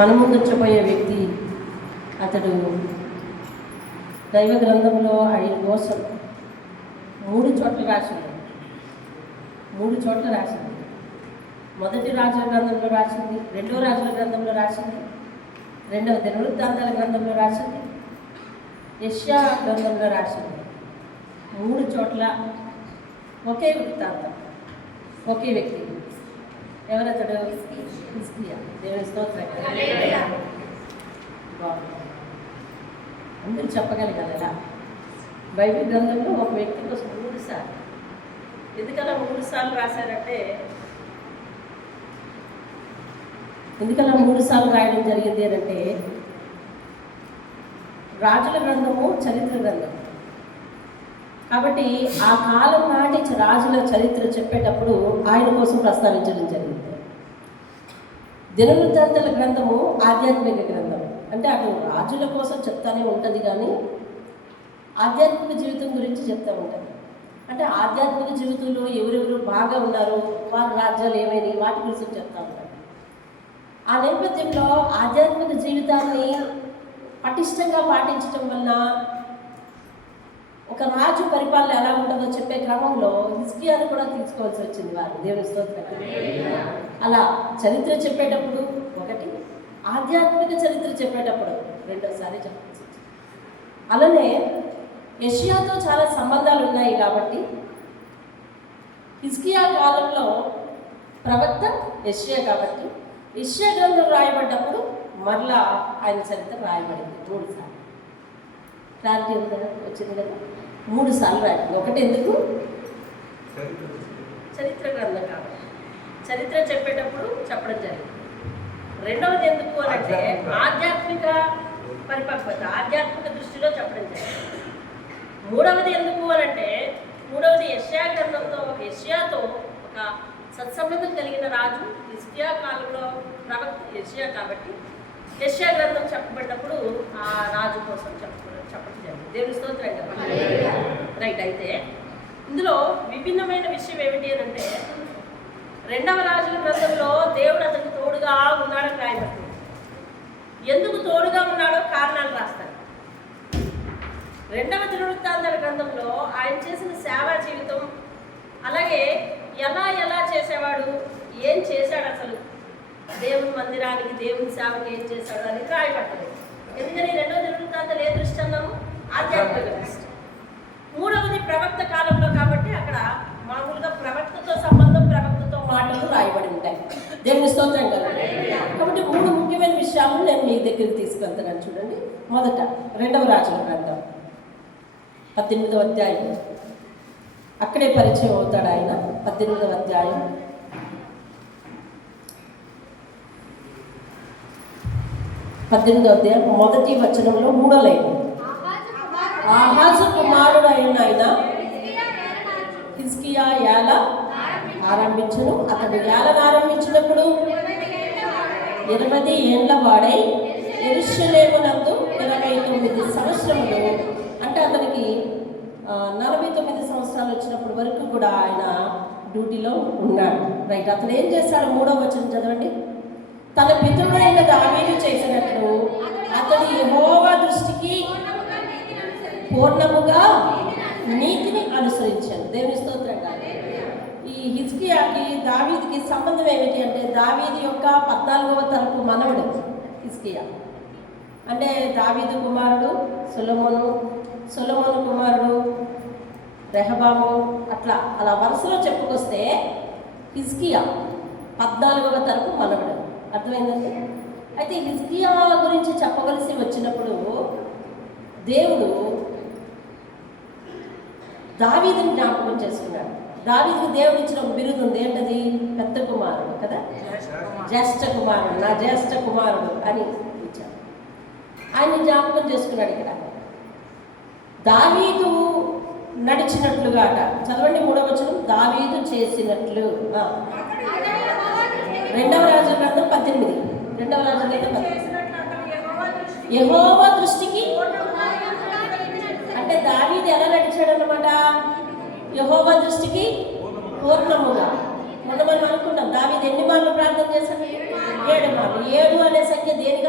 మన ముందు వచ్చబోయే వ్యక్తి అతడు దైవ గ్రంథంలో ఆయన కోసం 3 చోట్ల రాసింది. 3 చోట్ల రాసింది. మొదటి రాజుల గ్రంథంలో రాసింది, రెండో రాజుల గ్రంథంలో రాసింది, రెండవ దినవృత్తాంతాల గ్రంథంలో రాసింది, యెషయా గ్రంథంలో రాసింది. 3 చోట్ల ఒకే వృత్తాంతం, ఒకే వ్యక్తి. ఎవరతడు? హిజ్కియా. దేవుని స్తోత్రం. అందరూ చెప్పగలిగారు ఎలా బైబిల్ గ్రంథంలో ఒక వ్యక్తి కోసం 3 సార్లు. ఎందుకలా 3 సార్లు రాశారంటే, ఎందుకలా 3 సార్లు రాయడం జరిగింది అంటే, రాజుల గ్రంథము చరిత్ర గ్రంథం కాబట్టి ఆ కాలం నాటి రాజుల చరిత్ర చెప్పేటప్పుడు ఆయన కోసం ప్రస్తావించడం జరిగింది. దినవృత్తాంతాల గ్రంథము ఆధ్యాత్మిక గ్రంథం, అంటే అటు రాజుల కోసం చెప్తానే ఉంటుంది కానీ ఆధ్యాత్మిక జీవితం గురించి చెప్తూ ఉంటుంది. అంటే ఆధ్యాత్మిక జీవితంలో ఎవరెవరు బాగా ఉన్నారు, వారి రాజ్యాలు ఏమైనా, వాటి గురించి చెప్తూ ఉంటారు. ఆ నేపథ్యంలో ఆధ్యాత్మిక జీవితాన్ని పటిష్టంగా పాటించడం వలన ఒక రాజు పరిపాలన ఎలా ఉంటుందో చెప్పే క్రమంలో హిజ్కియాను కూడా తీసుకోవాల్సి వచ్చింది వారు. దేవుని స్తోత్రం. అలా చరిత్ర చెప్పేటప్పుడు ఒకటి, ఆధ్యాత్మిక చరిత్ర చెప్పేటప్పుడు రెండోసారి చెప్పాల్సి వచ్చింది. అలానే యెషయాతో చాలా సంబంధాలు ఉన్నాయి కాబట్టి హిజ్కియా కాలంలో ప్రవక్త యెషయా కాబట్టి యెషయా గ్రంథం రాయబడ్డప్పుడు మరలా ఆయన చరిత్ర రాయబడింది 3 సార్లు. క్లారిటీ వచ్చింది కదా? 3 సార్లు రాయబడింది. ఒకటి ఎందుకు? చరిత్ర గ్రంథం కాబట్టి చరిత్ర చెప్పేటప్పుడు చెప్పడం జరిగింది. రెండవది ఎందుకు అని అంటే ఆధ్యాత్మిక పరిపక్వత, ఆధ్యాత్మిక దృష్టిలో చెప్పడం జరిగింది. మూడవది ఎందుకు అని అంటే, మూడవది యెషయా గ్రంథంతో, యెషయాతో ఒక సత్సంబంధం కలిగిన రాజు హిజ్కియా కాలంలో ప్రవక్త యెషయా కాబట్టి యెషయా గ్రంథం చెప్పబడినప్పుడు ఆ రాజు కోసం చెప్పడం జరిగింది. దేవుని స్తోత్రం కదా. రైట్. అయితే ఇందులో విభిన్నమైన విషయం ఏమిటి అని అంటే, రెండవ రాజుల గ్రంథంలో దేవుడు అతనికి తోడుగా ఉన్నాడని రాయబడుతుంది. ఎందుకు తోడుగా ఉన్నాడో కారణాలు రాస్తాడు. రెండవ దినవృత్తాంతాల గ్రంథంలో ఆయన చేసిన సేవా జీవితం, అలాగే ఎలా చేసేవాడు, ఏం చేశాడు, అసలు దేవుని మందిరానికి, దేవుని సేవకి ఏం చేశాడు అని రాయబడ్డది. ఎందుకని రెండవ దినవృత్తాంతాలు ఏ దృష్టి అన్నాము? ఆధ్యాత్మిక దృష్టి. మూడవది ప్రవక్త కాలంలో కాబట్టి అక్కడ మామూలుగా ప్రవక్తతో సంబంధం, ప్రవక్తతో మాటలు రాయబడి ఉంటాయి. దేవుని స్తోత్రం కదా. కాబట్టి 3 ముఖ్యమైన విషయాలను నేను మీ దగ్గరికి తీసుకెళ్తాను. చూడండి. మొదట రెండవ రాజుల గ్రంథం 18వ అధ్యాయం. అక్కడే పరిచయం అవుతాడు ఆయన. 18వ అధ్యాయం 18వ అధ్యాయం మొదటి వచనంలో 3వ లైన్. ఆహాజు కుమారుడు అయిన ఆయన హిజ్కియా ఏల ఆరంభించును. అతడు ఏలను ఆరంభించినప్పుడు 20 ఏండ్ల వాడై యెరూషలేమునందు 29 సంవత్సరములు, అంటే అతనికి 49 సంవత్సరాలు వచ్చినప్పటి వరకు కూడా ఆయన డ్యూటీలో ఉన్నాడు. రైట్. అతను ఏం చేశాడు? 3వ వచనం చదవండి. తన పితరుడైన దావీదు చేసినట్లు అతడు యెహోవా దృష్టికి పూర్ణముగా నీతిని అనుసరించాడు. దేవుని స్తోత్రంగా. ఈ హిజ్కియాకి దావీదుకి సంబంధం ఏమిటి అంటే, దావీదు యొక్క 14వ తరపు మనవడు హిజ్కియా. అంటే దావీదు కుమారుడు సొలొమోను కుమారుడు రెహబాము, అలా వరుసలో చెప్పుకొస్తే హిజ్కియా 14వ తరపు మనవడు. అర్థమైందండి? అయితే హిజ్కియా గురించి చెప్పవలసి వచ్చినప్పుడు దేవుడు దావీదుని జ్ఞాపకం చేసుకున్నాడు. దావీదుకు దేవుడు ఇచ్చిన బిరుదు ఉంది. ఏంటది? పెద్ద కుమారుడు కదా, జ్యేష్ఠ కుమారుడు, నా జ్యేష్ఠ కుమారుడు అని ఇచ్చాడు. ఆయన జ్ఞాపకం చేసుకున్నాడు. ఇక్కడ దావీదు నడిచినట్లుగా అట. చదవండి 3వ వచనం. దావీదు చేసినట్లు. రెండవ రాజుల గ్రంథం 18. రెండవ రాజుల గ్రంథం 18. యెహోవా దృష్టికి, అంటే దావీదు ఎలా నడిచాడు అన్నమాట? యెహోవా దృష్టికి పూర్ణముగా. మొన్న మనం అనుకున్నాం దావీదు ఎన్ని మార్లు ప్రార్థన చేశాడు? 7 మార్లు. 7 అనే సంఖ్య దేనికి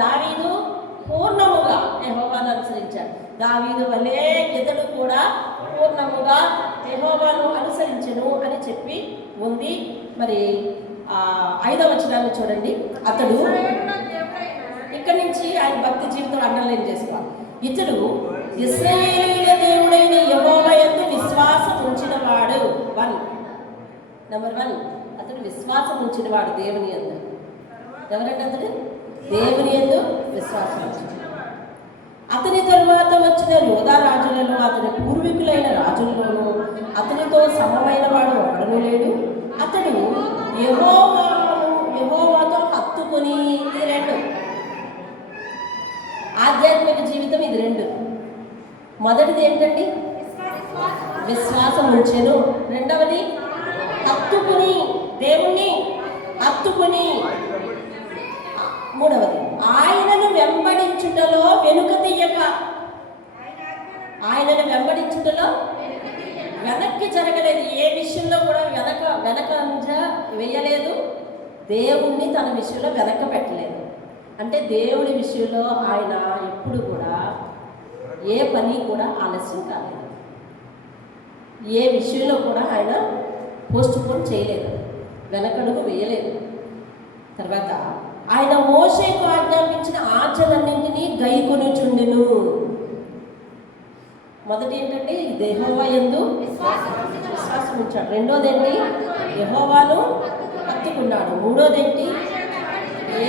దావీదు పూర్ణముగా యెహోవాను అనుసరించాడు. దావీదు వలే ఇతడు కూడా పూర్ణముగా యెహోవాను అనుసరించెను అని చెప్పి ఉంది. మరి 5వ వచనాన్ని చూడండి. అతడు ఇక్కడి నుంచి ఆయన భక్తి జీవితం అండర్లైన్ చేసుకోవాలి. ఇతడు ఇశ్రాయేలీయుల దేవుడైన యెహోవా యందు విశ్వాసం ఉంచినవాడు. నెంబర్ 1 అతడు విశ్వాసం ఉంచినవాడు దేవుని యందు. ఎవరంటే అతడు దేవుని యందు విశ్వాసం ఉంచినవాడు. అతని తరువాత వచ్చిన యోధా రాజులలో అతని పూర్వీకులైన రాజుల్లోనూ అతనితో సమమైన వాడు ఒకడనూ లేడు. అతడు యెహోవాతో హత్తుకొని, ఇది 2 ఆధ్యాత్మిక జీవితం, ఇది 2. మొదటిది ఏంటండి? విశ్వాసం ఉంచెను. రెండవది హత్తుకుని, దేవుణ్ణి హత్తుకుని. మూడవది ఆయనను వెంబడించుటలో వెనుక తీయక, ఆయనను వెంబడించుటలో వెనక్కి జరగలేదు. ఏ విషయంలో కూడా వెనకంజ వేయలేదు. దేవుణ్ణి తన విషయంలో వెనక పెట్టలేదు. అంటే దేవుడి విషయంలో ఆయన ఎప్పుడు కూడా ఏ పని కూడా ఆలస్యం కాలేదు. ఏ విషయంలో కూడా ఆయన పోస్ట్ పోన్ చేయలేదు, వెనకడుగు వేయలేదు. తర్వాత ఆయన మోషేకు ఆజ్ఞాపించిన ఆజ్ఞలన్నింటినీ గైకొనుచుండెను. మొదటి ఏంటంటే యెహోవా యందు విశ్వాసం ఉంచాడు. రెండోది ఏంటి? యెహోవాను హత్తుకున్నాడు. మూడోది ఏంటి?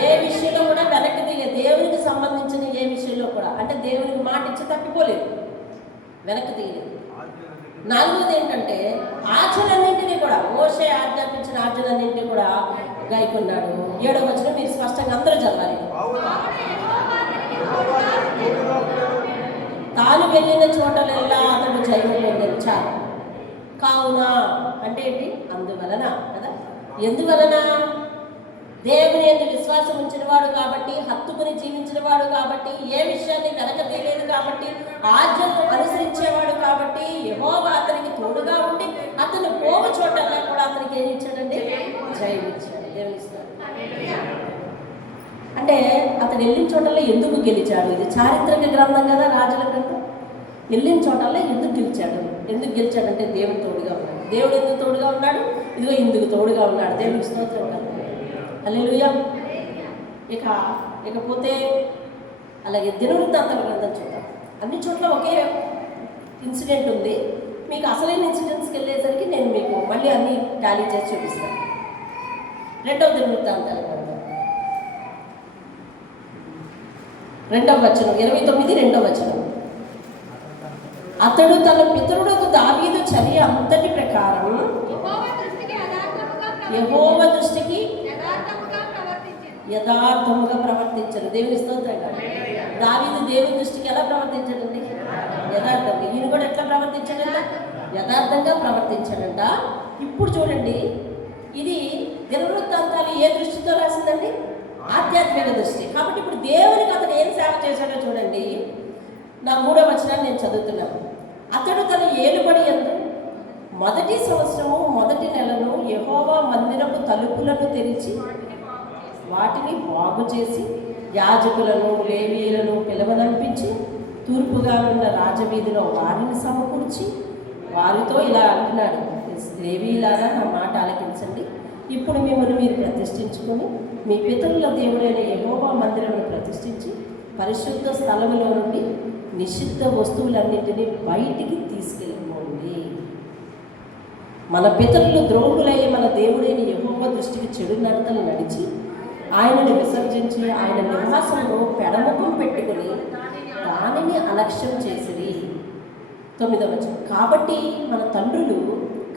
ఏ విషయంలో కూడా వెనక్కి దిగే, దేవునికి సంబంధించిన ఏ విషయంలో కూడా, అంటే దేవునికి మాట ఇచ్చి తప్పిపోలేదు, వెనక్కి దిగలేదు. నాలుగోది ఏంటంటే ఆజ్ఞలన్నింటినీ కూడా, మోషే ఆజ్ఞాపించిన ఆజ్ఞలన్నింటినీ కూడా గైకొన్నాడు. 7వ వచనం మీరు స్పష్టంగా అందరూ చదవాలి. తాను వెళ్ళిన చోటలెల్లా అతడు జయము పొందెను. చాలు. కావున అంటే ఏంటి? అందువలన కదా. ఎందువలన? దేవుని యందు విశ్వాసం ఉంచినవాడు కాబట్టి, హత్తుకుని జీవించినవాడు కాబట్టి, ఏ విషయాన్ని వెనక తీయలేదు కాబట్టి, ఆజ్ఞను అనుసరించేవాడు కాబట్టి, యెహోవా అతనికి తోడుగా ఉండి అతను పోవు చోటల్లా కూడా అతనికి ఏం ఇచ్చాడండి? జయం ఇచ్చాడు. దేవుని ఇస్తాడు. అంటే అతను వెళ్ళిన చోటల్లో ఎందుకు గెలిచాడు? ఇది చారిత్రక గ్రంథం కదా, రాజుల గ్రంథం. వెళ్ళిన చోటల్లో ఎందుకు గెలిచాడు? ఎందుకు గెలిచాడంటే దేవుడు తోడుగా ఉన్నాడు. దేవుడు ఎందుకు తోడుగా ఉన్నాడు? ఇదిగో ఇందుకు తోడుగా ఉన్నాడు. దేవుడికి స్తోత్రం కదా. హల్లెలూయా. ఇకపోతే అలాగే దినవృత్తాంతాల గ్రంథం చూద్దాం. అన్ని చోట్ల ఒకే ఇన్సిడెంట్ ఉంది. మీకు అసలైన ఇన్సిడెంట్స్కి వెళ్ళేసరికి నేను మీకు మళ్ళీ అన్ని టాలీ చేసి చూపిస్తాను. 2వ దినవృత్తాంతాల గ్రంథం 2వ వచనం, 29 2వ వచనం. అతడు తన పితరుడకు దావీదు చర్య అంతటి ప్రకారం యెహోవా దృష్టికి యథార్థముగా ప్రవర్తించారు. దేవుని స్తోత్రం. దావీదు దేవుని దృష్టికి ఎలా ప్రవర్తించాడండి? యథార్థంగా. ఈయన కూడా ఎట్లా ప్రవర్తించాడంట? యథార్థంగా ప్రవర్తించాడంట. ఇప్పుడు చూడండి, ఇది దినవృత్తాంతాలు ఏ దృష్టితో రాసిందండి? ఆధ్యాత్మిక దృష్టి. కాబట్టి ఇప్పుడు దేవునికి అతను ఏం సేవ చేశాడో చూడండి. నా 3వ వచనాన్ని నేను చదువుతున్నాను. అతడు తన ఏలుబడి యందు మొదటి సంవత్సరము మొదటి నెలను యెహోవా మందిరపు తలుపులను తెరిచి వాటిని బాగు చేసి యాజకులను లేవీయులను పిలవనంపించి తూర్పుగా ఉన్న రాజవీధిలో వారిని సమకూర్చి వారితో ఇలా అంటున్నాడు, లేవీయులారా నా మాట ఆలకించండి. ఇప్పుడు మిమ్మల్ని మీరు ప్రతిష్ఠించుకొని మీ పితరుల దేవుడైన యెహోవా మందిరమును ప్రతిష్ఠించి పరిశుద్ధ స్థలములో నుండి నిషిద్ధ వస్తువులన్నింటినీ బయటికి తీసుకెళ్ళిపోండి. మన పితరులు ద్రోహులై మన దేవుడైన యెహోవా దృష్టికి చెడు నడతలు నడిచి ఆయనను విసర్జించి ఆయన నివాసంలో పెడముఖం పెట్టుకుని దానిని అలక్ష్యం చేసిరి. 9వ వచనం. కాబట్టి మన తండ్రులు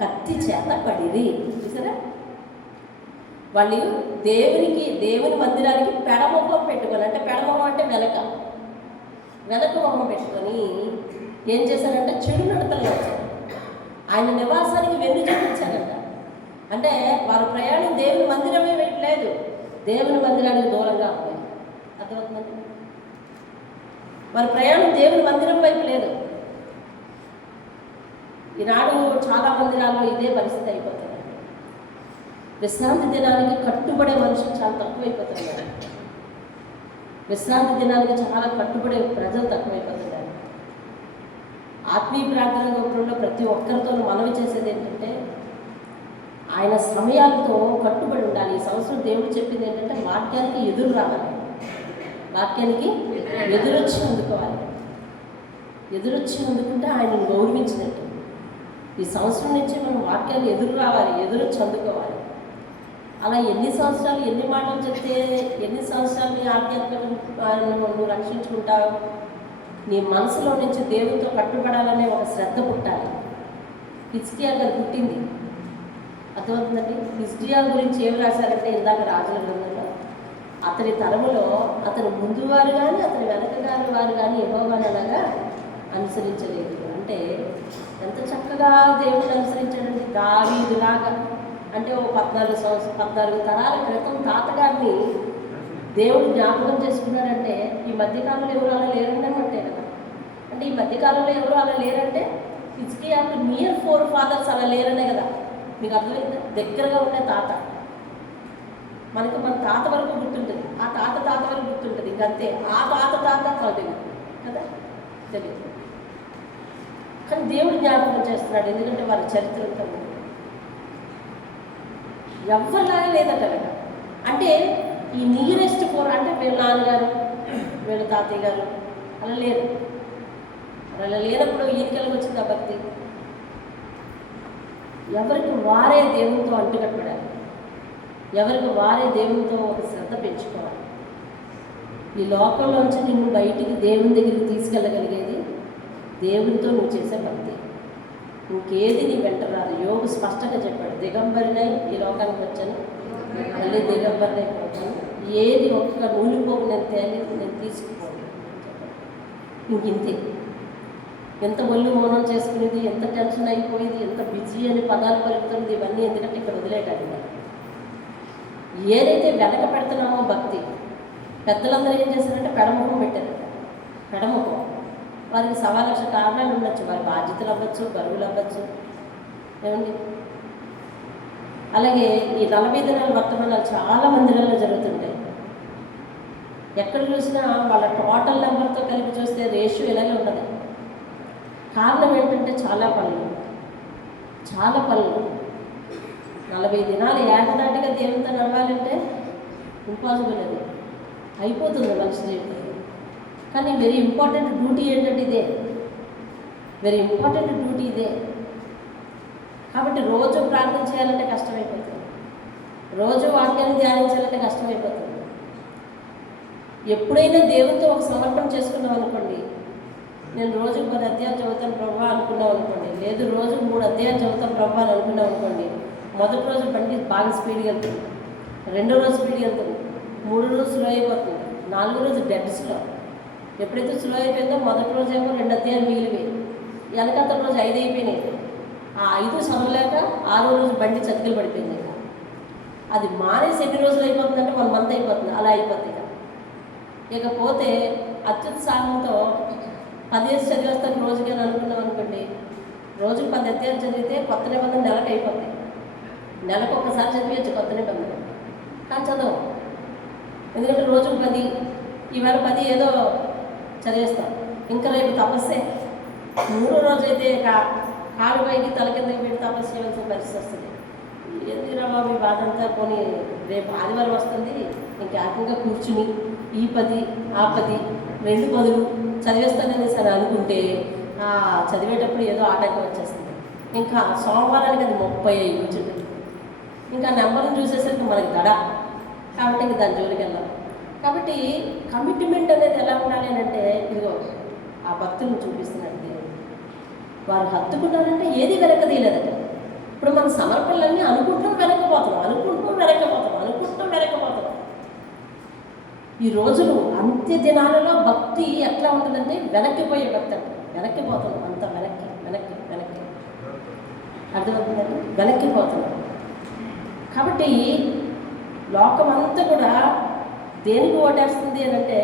కత్తి చేత పడిరి. చూసారా? వాళ్ళు దేవుని మందిరానికి పెడముఖం పెట్టుకొని, అంటే పెడముఖం అంటే వెనక మొహం పెట్టుకొని ఏం చేశారంటే చెడు నడతలు వచ్చారు. ఆయన నివాసానికి వెన్ను చూపించారంట. అంటే వారి ప్రయాణం దేవుని మందిరమే లేదు, దేవుని మందిరానికి దూరంగా ఉంది. అర్థమవుతుందండి? వారి ప్రయాణం దేవుని మందిరం వైపు లేదు. ఈనాడు చాలా మందిరాల్లో ఇదే పరిస్థితి అయిపోతుంది. విశ్రాంతి దినానికి కట్టుబడే మనుషులు చాలా తక్కువైపోతున్నారు. విశ్రాంతి దినానికి చాలా కట్టుబడే ప్రజలు తక్కువైపోతున్నారు. ఆత్మీయ ప్రార్థన గోపురంలో ప్రతి ఒక్కరితో మనవి చేసేది ఏంటంటే ఆయన సమయాలతో కట్టుబడి ఉండాలి. ఈ సంవత్సరం దేవుడు చెప్పింది ఏంటంటే వాక్యానికి ఎదురు రావాలి, వాక్యానికి ఎదురొచ్చి అందుకోవాలి. ఎదురొచ్చి అందుకుంటే ఆయనను గౌరవించినట్టు. ఈ సంవత్సరం నుంచి మనం వాక్యాన్ని ఎదురు రావాలి, ఎదురొచ్చి అందుకోవాలి. అలా ఎన్ని సంవత్సరాలు ఎన్ని మాటలు చెప్తే ఎన్ని సంవత్సరాలు నీ ఆధ్యాత్మిక నువ్వు రక్షించుకుంటావు? నీ మనసులో నుంచి దేవుడితో కట్టుబడాలనే ఒక శ్రద్ధ పుట్టాలి. హిజ్కియా గారు పుట్టింది అర్థమవుతుందండి. హిజ్కియా గురించి ఏమి రాశారంటే ఇందాక రాజుల గ్రంథంలో అతని తరములో అతని ముందు వారు కానీ అతని వెనకగారి వారు కానీ యెహోవాను అలాగా అనుసరించలేదు. అంటే ఎంత చక్కగా దేవుడిని అనుసరించాడండి. దావీదులాగా అంటే ఓ 14 తరాల క్రితం తాతగారిని దేవుడు జ్ఞాపకం చేసుకున్నాడంటే ఈ మధ్యకాలంలో ఎవరు అలా లేరండి అంటే కదా. అంటే ఈ మధ్యకాలంలో ఎవరు అలా లేరంటే హిజ్కియాకు నియర్ 4 ఫాదర్స్ అలా లేరనే కదా. మీకు అర్థమైందా? దగ్గరగా ఉండే తాత మనకు మన తాత వరకు గుర్తుంటుంది, ఆ తాత వరకు గుర్తుంటుంది, ఇంకంతే. ఆ తాత తెలియదు కదా, తెలియదు. కానీ దేవుడు జ్ఞాపకం చేస్తున్నాడు, ఎందుకంటే వారి చరిత్ర ఉంటుంది. ఎవరిలాగా లేదట కదా. అంటే ఈ నియరెస్ట్ 4 అంటే వీళ్ళ నాన్నగారు వీళ్ళ తాతయ్య గారు అలా లేరు. అలా లేనప్పుడు ఈయనకెళ్ళకి వచ్చింది ఆ భక్తి. ఎవరికి వారే దేవునితో అంటుకట్టబడాలి, ఎవరికి వారే దేవునితో ఒక శ్రద్ధ పెంచుకోవాలి. ఈ లోకంలోంచి నిన్ను బయటికి దేవుని దగ్గరికి తీసుకెళ్ళగలిగేది దేవునితో నువ్వు చేసే భక్తి. ఇంకేది నీ వెంట రాదు. యోగు స్పష్టంగా చెప్పాడు, దిగంబరినై ఈ లోకానికి వచ్చాను, మళ్ళీ దిగంబరినై పోతాను, ఏది ఒక్క నూలిపోకు నేను తీసుకుపోను. ఇంకింతే. ఎంత ఒళ్ళు మౌనం చేసుకునేది, ఎంత టెన్షన్ అయిపోయేది, ఎంత బిజీ అని పదాలు పలుకుతుంది, ఇవన్నీ ఎందుకంటే ఇక్కడ వదిలేయడానికి. ఏదైతే వెనక పెడుతున్నామో భక్తి, పెద్దలందరూ ఏం చేశారంటే పెడముఖం పెట్టారు. పెడముఖం వారికి 1,000,000 కారణాలు ఉండొచ్చు, వారి బాధ్యతలు అవ్వచ్చు, బరువులు అవ్వచ్చు, ఏమండి. అలాగే ఈ 40 దినాల వర్తమానాలు చాలా మందిరాల్లో జరుగుతుంటాయి. ఎక్కడ చూసినా వాళ్ళ టోటల్ నెంబర్తో కలిపి చూస్తే రేషియో ఇలాగే ఉంటుంది. కారణం ఏంటంటే చాలా పనులు 40 దినాలు ఏకదాటిగా దేవునితో నడవాలంటే ఇంపాసిబుల్. అది అయిపోతుంది మనిషి జీవితం. కానీ వెరీ ఇంపార్టెంట్ డ్యూటీ ఏంటంటే ఇదే, వెరీ ఇంపార్టెంట్ డ్యూటీ ఇదే. కాబట్టి రోజు ప్రార్థన చేయాలంటే కష్టమైపోతుంది, రోజు వాక్యాన్ని ధ్యానించాలంటే కష్టమైపోతుంది. ఎప్పుడైనా దేవునితో ఒక సమర్పణ చేసుకున్నాం అనుకోండి, నేను రోజుకు 10 అధ్యాయాలు చదువుతాను ప్రభా అనుకున్నాం అనుకోండి, లేదు రోజు 3 అధ్యాయాలు చదువుతాను ప్రభా అని అనుకున్నాం అనుకోండి, మొదటి రోజు బండి బాగా స్పీడ్గా వెళ్తుంది, రెండో రోజు స్పీడ్గా వెళ్తుంది, 3 రోజు స్లో అయిపోతుంది, 4 రోజు డెడ్ స్లో. ఎప్పుడైతే స్లో అయిపోయిందో మొదటి రోజు ఏమో 2 అధ్యాయాలు మిగిలిపోయి, వెనకంత రోజు 5 అయిపోయినాయి. ఆ 5 చదవలేక 6వ రోజు బండి చతికిలు పడిపోయింది. అది మానేసి ఎన్ని రోజులు అయిపోతుందంటే 1 మంత్ అయిపోతుంది. అలా అయిపోతుంది. ఇకపోతే అత్యుత్సాహంతో 10 చదివేస్తాను రోజుకి అని అనుకున్నాం అనుకోండి, రోజుకు 10 అధ్యాయాలు చదివితే కొత్త నిబంధన నెలకు అయిపోతాయి. నెలకు ఒక్కసారి చదివేయచ్చు కొత్త నిబంధన, కానీ చదవం. ఎందుకంటే రోజుకు 10, ఈవేళ 10 ఏదో చదివేస్తాం. ఇంకా రేపు తపస్సే. 3వ రోజు అయితే కాలు పైకి తల కిందకి పెట్టి తపస్సు చేయవలసిన పరిస్థితి వస్తుంది. ఎందుకురా బాబు ఈ బాధ అంతా, పోనీ రేపు ఆదివారం వస్తుంది, ఇంకా ఏకంగా కూర్చుని ఈ 10 ఆ 10 2 10 చదివేస్తానని సరే అనుకుంటే చదివేటప్పుడు ఏదో ఆటంకం వచ్చేస్తుంది. ఇంకా సోమవారానికి అది 35 కూర్చుంటుంది. ఇంకా నెంబర్ని చూసేసరికి మనకి దడ. కాబట్టి ఇంక దాని జోలికి వెళ్దాం. కాబట్టి కమిట్మెంట్ అనేది ఎలా ఉండాలి అని అంటే, ఇదిగో ఆ భక్తులను చూపిస్తున్నట్టు దేవుడు. వారు హత్తుకున్నారంటే ఏది వెనకదీయలేదట. ఇప్పుడు మన సమర్పణలన్నీ అనుకుంటాం వెనకపోతున్నాం. ఈ రోజులు అంత్య దినాలలో భక్తి ఎట్లా ఉంటుందంటే వెనక్కిపోయే భక్తి అంటే వెనక్కిపోతున్నాం. అంత వెనక్కి అర్థమవుతుందండి, వెనక్కిపోతున్నాం. కాబట్టి లోకమంతా కూడా దేనికి ఓటేస్తుంది అని అంటే,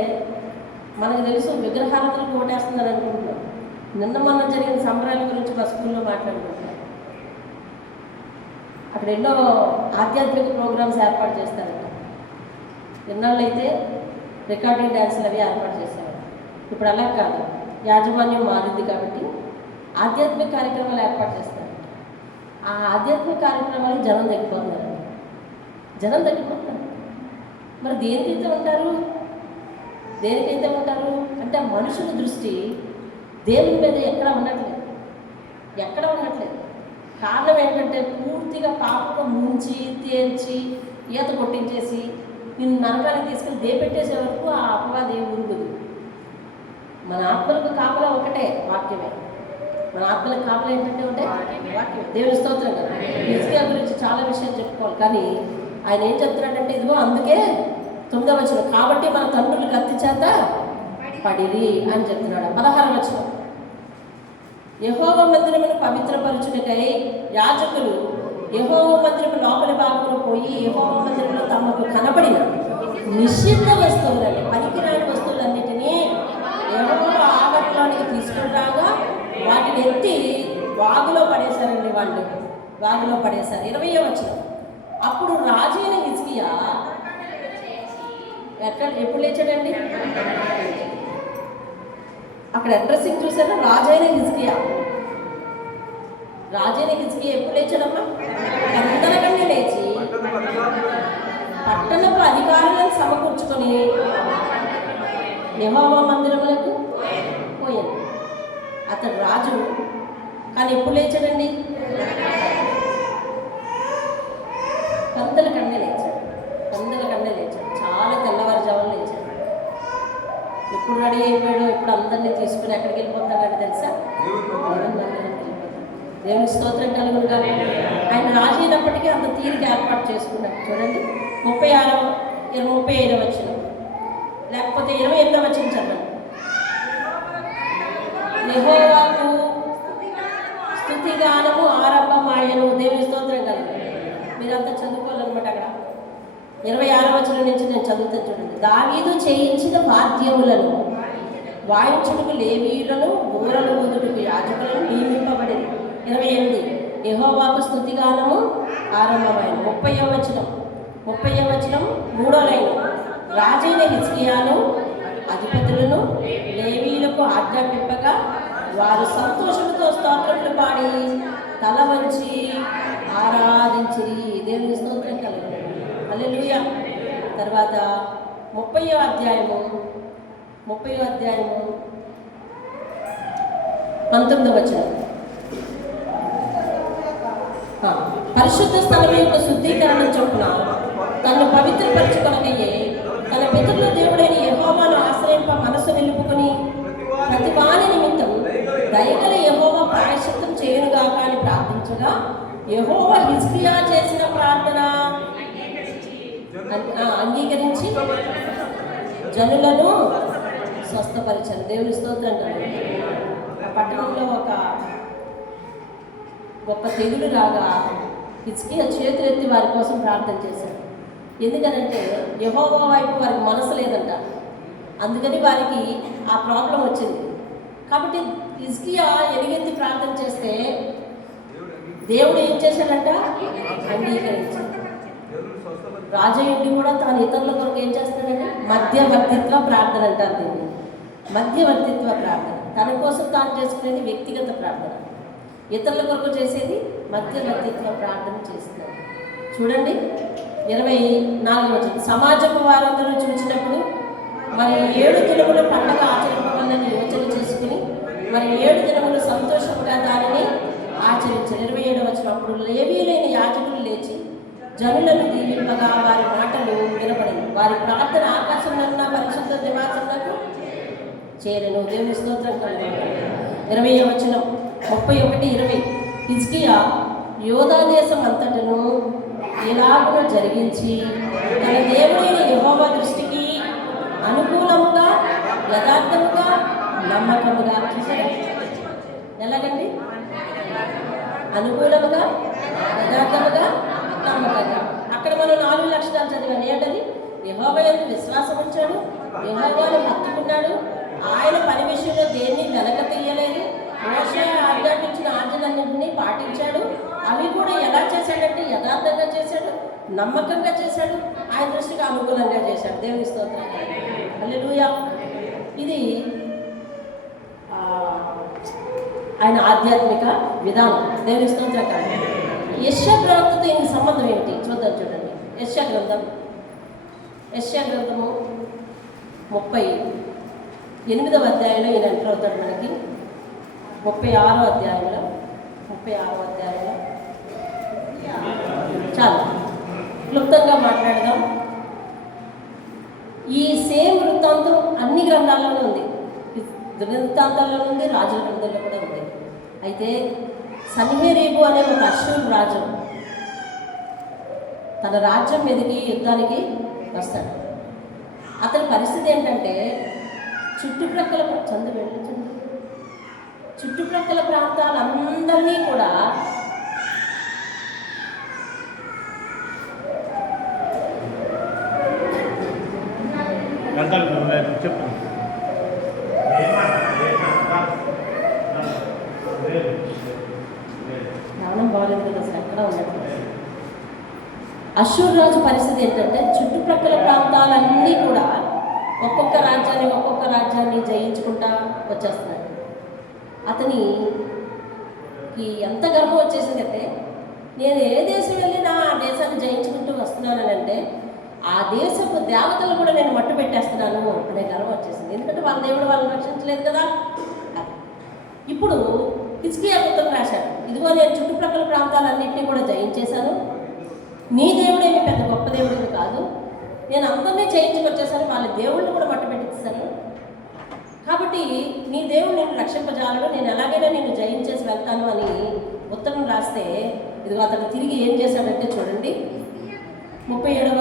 మనకు తెలుసు విగ్రహాలకు ఓటేస్తుంది అని అనుకుంటున్నాం. మొన్న జరిగిన సంబరాల గురించి మా స్కూల్లో మాట్లాడుకుంటున్నాం. అక్కడ ఎన్నో ఆధ్యాత్మిక ప్రోగ్రామ్స్ ఏర్పాటు చేస్తారంట. ఇన్నాళ్ళైతే రికార్డింగ్ డ్యాన్సులు అవి ఏర్పాటు చేసేవారు. ఇప్పుడు అలా కాదు, యాజమాన్యం మారింది కాబట్టి ఆధ్యాత్మిక కార్యక్రమాలు ఏర్పాటు చేస్తారు. ఆ ఆధ్యాత్మిక కార్యక్రమాలు జనం తగ్గిపోతున్నారు. మరి దేనికైతే ఉంటారు అంటే మనుషుల దృష్టి దేవుని మీద ఎక్కడ ఉండట్లేదు. కారణం ఏంటంటే పూర్తిగా పాపంలో ముంచి తేల్చి ఈత కొట్టించేసి నిన్ను నరకానికి తీసుకెళ్ళి దేపెట్టేసే వరకు ఆ అపవాది ఉరుగుదు. మన ఆత్మలకు కాపలా ఒకటే, వాక్యమే. మన ఆత్మలకు కాపలా ఏంటంటే వాక్యం. దేవుని స్తోత్రం కదా. హిజ్కియా గురించి చాలా విషయాలు చెప్పుకోవాలి, కానీ ఆయన ఏం చెప్తున్నాడంటే ఇదిగో అందుకే 9వ వచనం, కాబట్టి మన తండ్రులు కత్తి చేత పడిరి అని చెప్తున్నాడు. 16వ వచనం, యెహోవా మందిరమును పవిత్రపరచుటకై యాజకులు యెహోవా మందిరము లోపలి భాగంలో పోయి యెహోవా మందిరంలో తమకు కనబడిన నిషిద్ధ వస్తువులని, పనికిరాని వస్తువులన్నిటినీ యెహోవా ఆవరణలోనికి తీసుకుని రాగా వాటిని ఎత్తి వాగులో పడేశారండి. వాళ్ళు వాగులో పడేశారు. 20వ వచనం, అప్పుడు రాజైన హిజ్కియా ఎప్పుడు లేచాడండి? అక్కడ అడ్రస్సింగ్ చూసారా? రాజైన హిజ్కియా ఎప్పుడు లేచాడమ్మా? అందరికంటే లేచి పట్టణపు అధికారులను సమకూర్చుకొని యెహోవా మందిరములకు పోయాడు. అతడు రాజు, కానీ ఎప్పుడు లేచాడండి? పందల కండే లేచాడు. చాలా తెల్లవారుజామున లేచాడు. ఎప్పుడు రెడీ అయిపోయాడు, ఎప్పుడు అందరినీ తీసుకుని ఎక్కడికి వెళ్ళిపోతాడంటే తెలుసా? దేవుని స్తోత్రం కలుగును గాక. ఆయన రాజు అయినప్పటికీ అంత తీరిక ఏర్పాటు చేసుకున్నాడు. చూడండి 35వ వచనం, లేకపోతే 28వ వచనం చదవండి. యెహోవాకు స్తుతిగానము ఆరంభమాయను. దేవుని స్తోత్రం కలుగు. మీరంతా చదువుకోవాలన్నమాట. అక్కడ 26వ వచనం నుంచి నేను చదువుతాను చూడండి. దావీదు చేయించిన వాద్యములను వాయించుటకు లేవీయులను, బూరలు ఊదుటకు యాజకులను నియమింపబడింది. 28, యెహోవాకు స్తుతిగానము ఆరంభమైన. 30వ వచనం 3వ లైన్, రాజైన హిజ్కియాను అధిపతులను లేవీయులకు ఆజ్ఞాపింపగా వారు సంతోషంతో స్తోత్రములు పాడి తల వంచి ఆరాధించిరి. దేవుని స్తోత్రం కలుగు. హల్లెలూయా. తర్వాత 30వ అధ్యాయము 19వ వచనం, పరిశుద్ధ స్థలం యొక్క శుద్ధీకరణ చొప్పున తను పవిత్రపరచుకొనకయే తన పితరుల దేవుడైన యెహోవాను ఆశ్రయింప మనసు నిలుపుకొని ప్రతి వాని నిమిత్తం దయగల యెహోవా ప్రాయశ్చిత్తం చేయునుగాక అని ప్రార్థించగా యెహోవా హిజ్కియా చేసిన ప్రార్థన అంగీకరించి జనులను స్వస్థపరిచారు. దేవుని స్తోత్రం. ఆ పట్టణంలో ఒక గొప్ప తెగులు రాగా హిజ్కియా చేతులెత్తి వారి కోసం ప్రార్థన చేశారు. ఎందుకనంటే యెహోవా వైపు వారికి మనసు లేదంట. అందుకని వారికి ఆ ప్రాబ్లం వచ్చింది. కాబట్టి హిజ్కియా ఎలుగెత్తి ప్రార్థన చేస్తే దేవుడు ఏం చేశాడంట? అంగీకరించాడు. రాజయుడి కూడా తాను ఇతరుల కొరకు ఏం చేస్తాడంటే మధ్యవర్తిత్వ ప్రార్థన అంటారు దీన్ని. మధ్యవర్తిత్వ ప్రార్థన. తన కోసం తాను చేసుకునేది వ్యక్తిగత ప్రార్థన, ఇతరుల కొరకు చేసేది మధ్యవర్తిత్వ ప్రార్థన చేస్తున్నారు. చూడండి 24వ వచనం, సమాజపు వారందరూ చూసినప్పుడు మరి 7 దినముల పండుగ ఆచరింపవాలని యోచన చేసుకుని మరి 7 దినములు సంతోషంగా దానిని ఆచరించారు. 27వ వచనం, అప్పుడు లేవీయులైన యాజకులు లేచి జనులను దీవింపగా వారి మాటలు వినబడింది. వారి ప్రార్థన ఆకాశంలో పరిశుద్ధ నివాసంలో చేరెను. దేవుని స్తోత్రం కలుగును. 20వ వచనం 31-20, హిజ్కియా యోధా దేశం అంతటను ఇలాగున జరిగించి తన దేవుడైన యెహోవా దృష్టికి అనుకూలముగా యథార్థముగా నమ్మకముగా. ఎలాగండి? అనుకూలముగా యథార్థముగా నమ్మకంగా. అక్కడ మనం 4 లక్షణాలు చదివాను. ఏంటది? యెహోవా యందు విశ్వాసం ఉంచాడు, యెహోవాను హత్తుకున్నాడు, ఆయన పని విషయంలో దేన్ని వెనక తీయలేదు, మోషే ఆజ్ఞాపించిన ఆజ్ఞలన్నింటినీ పాటించాడు. అవి కూడా ఎలా చేశాడంటే యథార్థంగా చేశాడు, నమ్మకంగా చేశాడు, ఆయన దృష్టికి అనుకూలంగా చేశాడు. దేవుని స్తోత్రం. హల్లెలూయా. ఇది ఆయన ఆధ్యాత్మిక విధానం. దేవుని స్తోత్రం. యెషయా గ్రంథంతో దీనికి సంబంధం ఏమిటి చూద్దాం. చూడండి, యెషయా గ్రంథము 38వ అధ్యాయంలో ఈయన ఎంటర్ అవుతాడు మనకి. 36వ అధ్యాయంలో చాలా క్లుప్తంగా మాట్లాడదాం. ఈ సేమ్ వృత్తాంతం అన్ని గ్రంథాల్లోనూ ఉంది, వృత్తాంతాల్లో ఉంది, రాజుల గ్రంథంలో కూడా ఉంది. అయితే సన్హెరీబు అనే ఒక అశ్షూరు రాజు తన రాజ్యం మీదకి యుద్ధానికి వస్తాడు. అతని పరిస్థితి ఏంటంటే చుట్టుప్రక్కల ప్రాంతాలందరినీ కూడా జ్ఞానం బాగాలేదు కదా అసలు ఎక్కడ ఉన్నట్టు. అశ్షూరు రాజు పరిస్థితి ఏంటంటే చుట్టుప్రక్కల ప్రాంతాలన్నీ కూడా ఒక్కొక్క రాజ్యాన్ని జయించుకుంటా వచ్చేస్తున్నాడు. అతనికి ఎంత గర్వం వచ్చేసిందంటే, నేను ఏ దేశం వెళ్ళినా ఆ దేశాన్ని జయించుకుంటూ వస్తున్నానని అంటే ఆ దేశపు దేవతలు కూడా నేను మట్టు పెట్టేస్తున్నాను అనే గర్వం వచ్చేసింది. ఎందుకంటే వాళ్ళ దేవుడు వాళ్ళని రక్షించలేదు కదా. ఇప్పుడు హిజ్కియా ఉత్తరం రాశాడు, ఇదిగో నేను చుట్టుప్రక్కల ప్రాంతాలన్నింటినీ కూడా జయించేశాను, నీ దేవుడేమి పెద్ద గొప్ప దేవుడేమి కాదు, నేను అందరినీ జయించుకొచ్చేసాను, వాళ్ళ దేవుళ్ళని కూడా మట్టు పెట్టిస్తాను, కాబట్టి నీ దేవుడు నేను రక్షింపజాలను, నేను ఎలాగైనా నేను జయించేసి వెళ్తాను అని ఉత్తరం రాస్తే, ఇదిగో అతను తిరిగి ఏం చేశాడంటే చూడండి, 37వ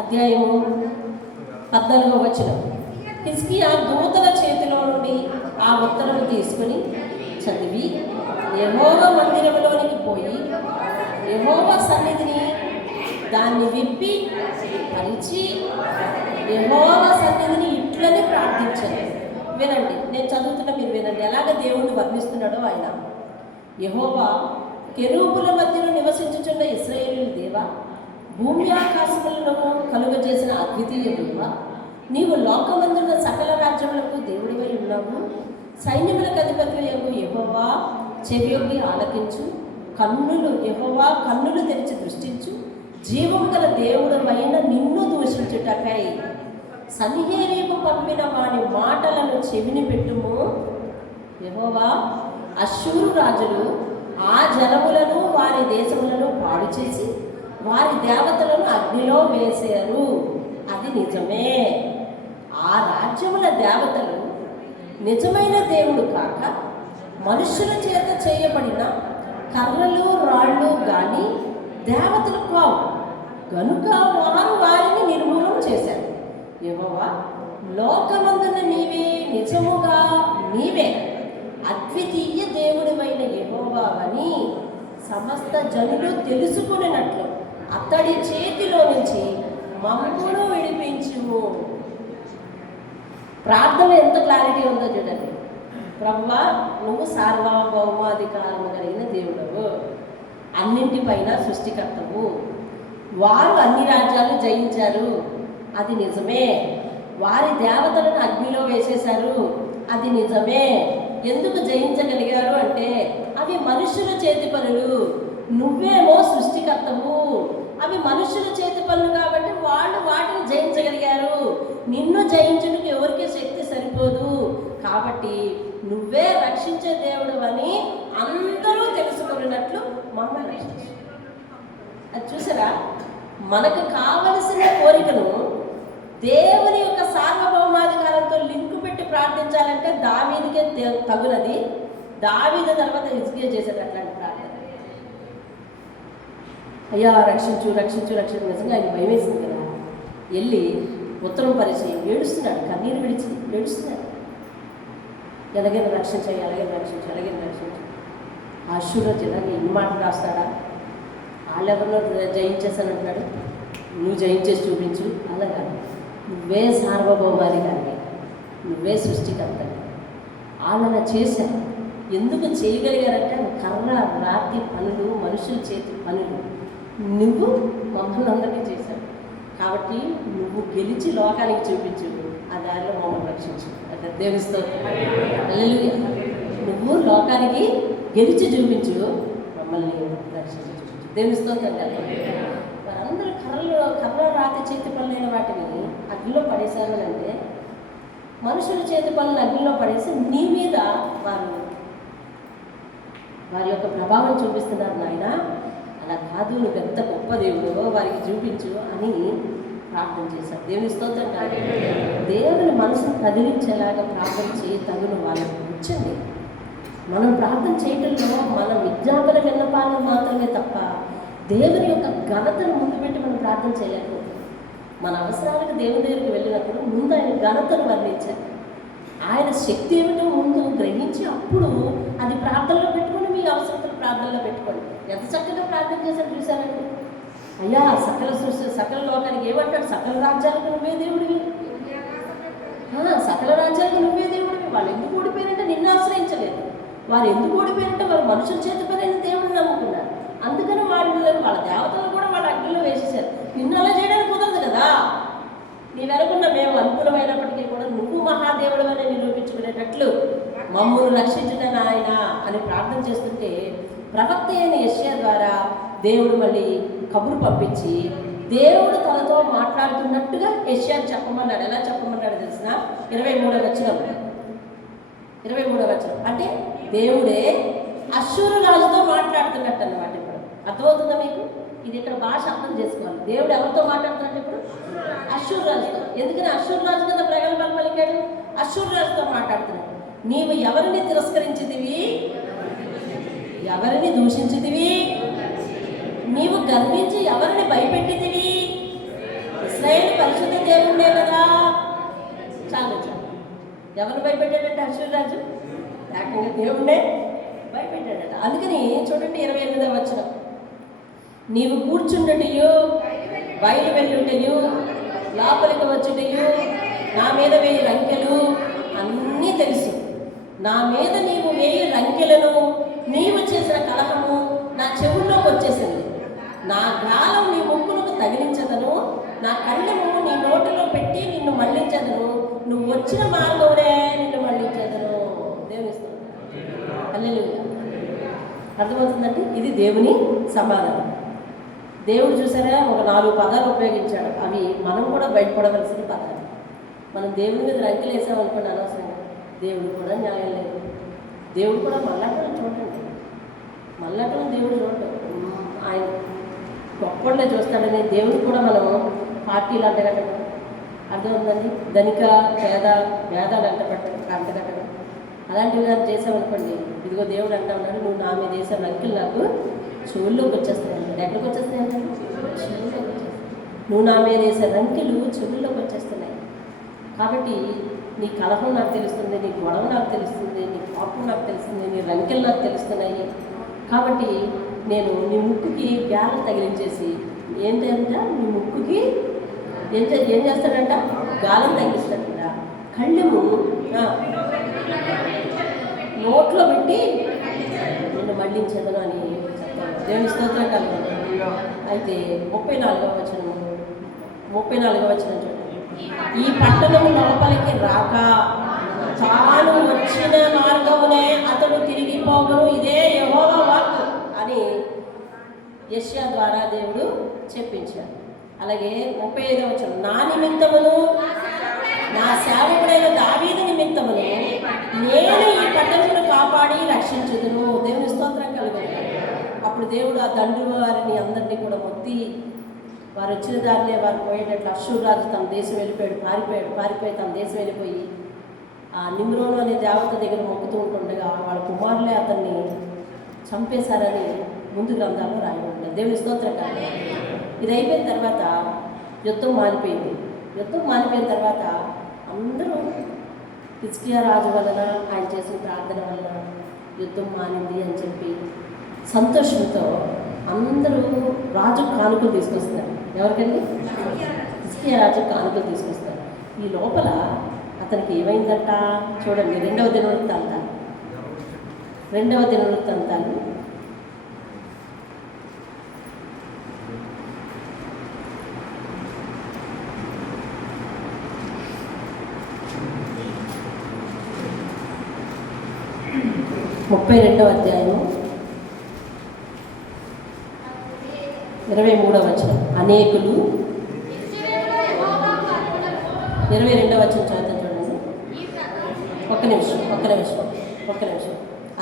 అధ్యాయము 14వ వచనం. హిజ్కియా దూతల చేతిలో నుండి ఆ ఉత్తరము తీసుకుని చదివి యెహోవా మందిరంలోనికి పోయి యెహోవా సన్నిధిని దాన్ని విప్పి పరిచి యెహోవా సన్నిధిని ఇట్లనే ప్రార్థించాను. వినండి, నేను చదువుతున్న మీరు వినండి ఎలాగ దేవుణ్ణి వర్ణిస్తున్నాడో ఆయన. యెహోవా, కెరూబుల మధ్యలో నివసించుచున్న ఇశ్రాయేలు దేవా, భూమి ఆకాశములను కలుగజేసిన అద్వితీయ దేవా, నీవు లోకమందున్న సకల రాజ్యములకు దేవుడివై ఉన్నావు. సైన్యములకు అధిపతియగు యెహోవా, చెవియొగ్గి ఆలకించు. యెహోవా కన్నులు తెరిచి దృష్టించు. జీవము గల దేవుడమైన నిన్ను దూషించుటకై సన్హెరీబు పంపిన వాని మాటలను చెవిని పెట్టుము. యెహోవా, అశ్షూరు రాజులు ఆ జనములను వారి దేశములను పాడు చేసి వారి దేవతలను అగ్నిలో వేశారు. అది నిజమే. ఆ రాజ్యముల దేవతలు నిజమైన దేవుడు కాక మనుషుల చేత చేయబడిన కర్రలు రాళ్ళు కానీ దేవతలు కావు గనుక వారు వారిని నిర్మూలన చేశారు. యెహోవా, లోకమందున నీవే, నిజముగా నీవే అద్వితీయ దేవుడివైన యెహోవా అని సమస్త జనులు తెలుసుకునేటట్లు అతడి చేతిలో నుంచి మమ్మును విడిపించుము. ప్రార్థన ఎంత క్లారిటీ ఉందో చూడండి. ప్రభువా, నువ్వు సార్వభౌమాధికారము కలిగిన దేవుడవు, అన్నింటిపైన సృష్టికర్తవు. వారు అన్ని రాజ్యాలు జయించారు, అది నిజమే. వారి దేవతలను అగ్నిలో వేసేశారు, అది నిజమే. ఎందుకు జయించగలిగారు అంటే అవి మనుషుల చేతి పనులు, నువ్వేమో సృష్టికర్తవు. అవి మనుషుల చేతి పనులు కాబట్టి వాళ్ళు వాటిని జయించగలిగారు. నిన్ను జయించడానికి ఎవరికి శక్తి సరిపోదు, కాబట్టి నువ్వే రక్షించే దేవుడు అని అందరూ తెలుసుకున్నట్లు మమ్మల్ని రక్షించు. అది చూసారా, మనకు కావలసిన కోరికను దేవుని యొక్క సార్వభౌమాధికారంతో లింకు పెట్టి ప్రార్థించాలంటే దావీదుకే తగునది. దావీదు తర్వాత హిజ్కియా చేశాడు అట్లాంటి ప్రార్థన. అయ్యా రక్షించు రక్షించు రక్షించు. నిజంగా ఆయన భయం వేసింది కదా. వెళ్ళి ఉత్తరం పరిచయం ఏడుస్తున్నాడు, కన్నీరు విడిచి ఏడుస్తున్నాడు. ఎలాగైనా రక్షించాయి, ఎలాగైనా రక్షించు, ఎలాగైనా రక్షించు. ఆ అశ్షూరు ఇలాగే ఎన్ని మాటలు రాస్తాడా, వాళ్ళెవరినో జయించేసానంటున్నాడు, నువ్వు జయించేసి చూపించు. అలాగా నువ్వే సార్వభౌమాధికారి, నువ్వే సృష్టికర్తవి. వాళ్ళని చేశారు. ఎందుకు చేయగలిగారంటే కర్ర రాతి పనులు, మనుషుల చేతి పనులు నువ్వు మమ్మల్ని అందరినీ చేశావు. కాబట్టి నువ్వు గెలిచి లోకానికి చూపించు, ఆ దారిలో మమ్మల్ని రక్షించు అంటే దేవుని స్తోత్రం. హల్లెలూయా. నువ్వు లోకానికి గెలిచి చూపించు, మమ్మల్ని రక్షించు. దేవుని స్తోత్రం కదా. వారందరూ కర్ర రాతి చేతి పనులైన వాటిని అగ్నిలో పడేశారు అంటే మనుషుల చేతి పనులను అగ్నిలో పడేసి నీ మీద వారి యొక్క ప్రభావం చూపిస్తున్నారు నాయన. అలా కాదు, నువ్వు ఎంత గొప్ప దేవుడు వారికి చూపించు అని ప్రార్థన చేశారు. దేవుని స్తోత్రం కాదు. దేవుని మనసును కదిలించేలాగా ప్రార్థన చేయి తగును వాళ్ళకి కూర్చండి. మనం ప్రార్థన చేయటంలో మన విజ్ఞాపన విన్నపాలను మాత్రమే తప్ప దేవుని యొక్క ఘనతను ముందు పెట్టి మనం ప్రార్థన చేయలేకపోతుంది. మన అవసరాలకు దేవుని దగ్గరికి వెళ్ళినప్పుడు ముందు ఆయన ఘనతను వర్ణించారు, ఆయన శక్తి ఏమిటో ముందు గ్రహించి అప్పుడు అది ప్రార్థనలో పెట్టుకొని మీ అవసరతలు ప్రార్థనలో పెట్టుకోండి. ఎంత చక్కగా ప్రార్థన చేశారు చూశారండి. అయ్యా సకల సృష్టి సకల లోకానికి ఏమంటాడు, సకల రాజ్యాలకు నువ్వే దేవుడివి, సకల రాజ్యాలకు నువ్వే దేవుడివి. వాళ్ళు ఎందుకు ఓడిపోయారంటే నిన్ను ఆశ్రయించలేదు. వారు ఎందుకు ఓడిపోయారంటే వారు మనుషుల చేతి పైన దేవుడిని నమ్ముకున్నారు. అందుకని వాళ్ళ దేవతలు కూడా వాళ్ళ అగ్నిలో వేసేసారు. నిన్ను అలా చేయడానికి కుదరదు కదా. నీ వెనుకున్న మేము అనుకూలమైనప్పటికీ కూడా నువ్వు మహాదేవుడు అని నిరూపించుకునేటట్లు మమ్మల్ని రక్షించిన ఆయన అని ప్రార్థన చేస్తుంటే ప్రవక్త అయిన యెషయా ద్వారా దేవుడు మళ్ళీ కబురు పంపించి దేవుడు తనతో మాట్లాడుతున్నట్టుగా యెషయా చెప్పమన్నాడు. ఎలా చెప్పమన్నాడు తెలిసిన 23వ వచనం అంటే దేవుడే అష్షూరు రాజుతో మాట్లాడుతున్నట్టు అన్నమాట. ఇప్పుడు అర్థమవుతుందా మీకు? ఇది ఇక్కడ భాష అర్థం చేసుకోవాలి. దేవుడు ఎవరితో మాట్లాడుతున్నట్టు ఇప్పుడు అష్షూరు రాజుతో. ఎందుకని అష్షూరు రాజు కదా ప్రగల్భాలు పలికాడు, అష్షూరు రాజుతో మాట్లాడుతున్నాడు. నీవు ఎవరిని తిరస్కరించితివి, ఎవరిని దూషించితివి, నీవు గర్వించి ఎవరిని భయపెట్టితివి, ఇశ్రాయేలు పరిశుద్ధ దేవుడే కదా. చాలు ఎవరిని భయపెట్టాడంటే అష్షూరు రాజు ఏకంగా దేవుడే భయపెట్టాడట. అందుకని చూడండి 28వ వచనం, నీవు కూర్చుండటయు బయలు వెళ్ళుటయు లోపలికి వచ్చుటయు నా మీద వేయి రంకెలు అన్నీ తెలుసు. నా మీద నీవు వేయి రంకెలను నీవు చేసిన కలహము నా చెవుల్లోకి వచ్చేసింది. నా గాలం నీ ముక్కులకు తగిలించదను, నా కళ్ళెము నీ నోటిలో పెట్టి నిన్ను మళ్ళించదను, నువ్వు వచ్చిన మార్గంలో నిన్ను మళ్ళించదను. దేవుని హల్లెలూయా. అర్థమవుతుందండి? ఇది దేవుని సమాధానం. దేవుడు చూసారా ఒక 4 పదాలు ఉపయోగించాడు. అవి మనం కూడా బయటపడవలసిన పదాలు. మనం దేవుడి మీద రంకెలు వేసామనుకోండి అనవసరంగా. దేవుడు కూడా న్యాయం లేదు. దేవుడు కూడా మళ్ళటం చూడండి, మళ్ళటం దేవుడు చూడటం ఆయన గొప్పలే చూస్తాడని దేవుడు కూడా మనం పార్టీలు అంటగట్టడం. అర్థమవుతుందండి? ధనిక పేద భేదాలు అంటగట్టడం అలాంటివి కానీ చేసామనుకోండి, ఇదిగో దేవుడు అంటా ఉన్నాడు, నువ్వు నా మీద వేసే రంకెలు నాకు చెవుల్లోకి వచ్చేస్తాయి అంటాడు. ఎక్కడికి వచ్చేస్తాయి అంటాడు? చెవుల్లోకి వచ్చేస్తాయి. నువ్వు నా మీద వేసే రంకెలు చెవుల్లోకి వచ్చేస్తున్నాయి. కాబట్టి నీ కలహం నాకు తెలుస్తుంది, నీ గొడవ నాకు తెలుస్తుంది, నీ కోపం నాకు తెలుస్తుంది, నీ రంకెలు నాకు తెలుస్తున్నాయి. కాబట్టి నేను నీ ముక్కుకి గాలం తగిలించేసి ఏంటంట నీ ముక్కుకి ఏం చేస్తాడంట? గాలం తగిలిస్తాడంట. కళ్ళెము నోట్లో పెట్టి నిన్ను మళ్ళించదను అని చెప్తాను. దేవుని స్తోత్రం కలుగుతాను. అయితే 34వ వచనం చూడండి, ఈ పట్టణము లోపలికి రాక తాను వచ్చిన మార్గమునే అతడు తిరిగిపోవను, ఇదే యెహోవా వాక్కు అని యెషయా ద్వారా దేవుడు చెప్పించాడు. అలాగే 35వ వచనం, నా నిమిత్తమును నా సేవకుడైన దావీదు నిమిత్తమును నేను ఈ పట్టణమును కాపాడి రక్షించుదును. దేవుని స్తోత్రం కలుగుతాను. అప్పుడు దేవుడు ఆ దండ్రుల వారిని అందరినీ కూడా మొత్తి వారు వచ్చిన దారినే వారు పోయేటట్లు అష్షూరు రాజు తన దేశం వెళ్ళిపోయాడు, పారిపోయి తన దేశం వెళ్ళిపోయి ఆ నిమ్రోను అనే దేవత దగ్గర మొక్కుతూ ఉంటుండగా వాళ్ళ కుమారులే అతన్ని చంపేశారని ముందు గ్రంథాల్లో రాయబడింది. దేవుని స్తోత్రం కాదు. ఇది అయిపోయిన తర్వాత యుద్ధం మానిపోయింది. తర్వాత అందరూ హిజ్కియా రాజు వలన ఆయన చేసిన ప్రార్థన వలన యుద్ధం మానింది అని చెప్పి సంతోషంతో అందరూ రాజు కానుకలు తీసుకొస్తారు. ఎవరికండి? హిజ్కియా రాజు కానుకలు తీసుకొస్తారు. ఈ లోపల అతనికి ఏమైందంట చూడండి. 2వ దినవృత్తాంతాలు 2 32వ అధ్యాయము 23వ వచనం. అనేకులు 22వ వచనం చదువుతాను చూడండి. ఒక్క నిమిషం.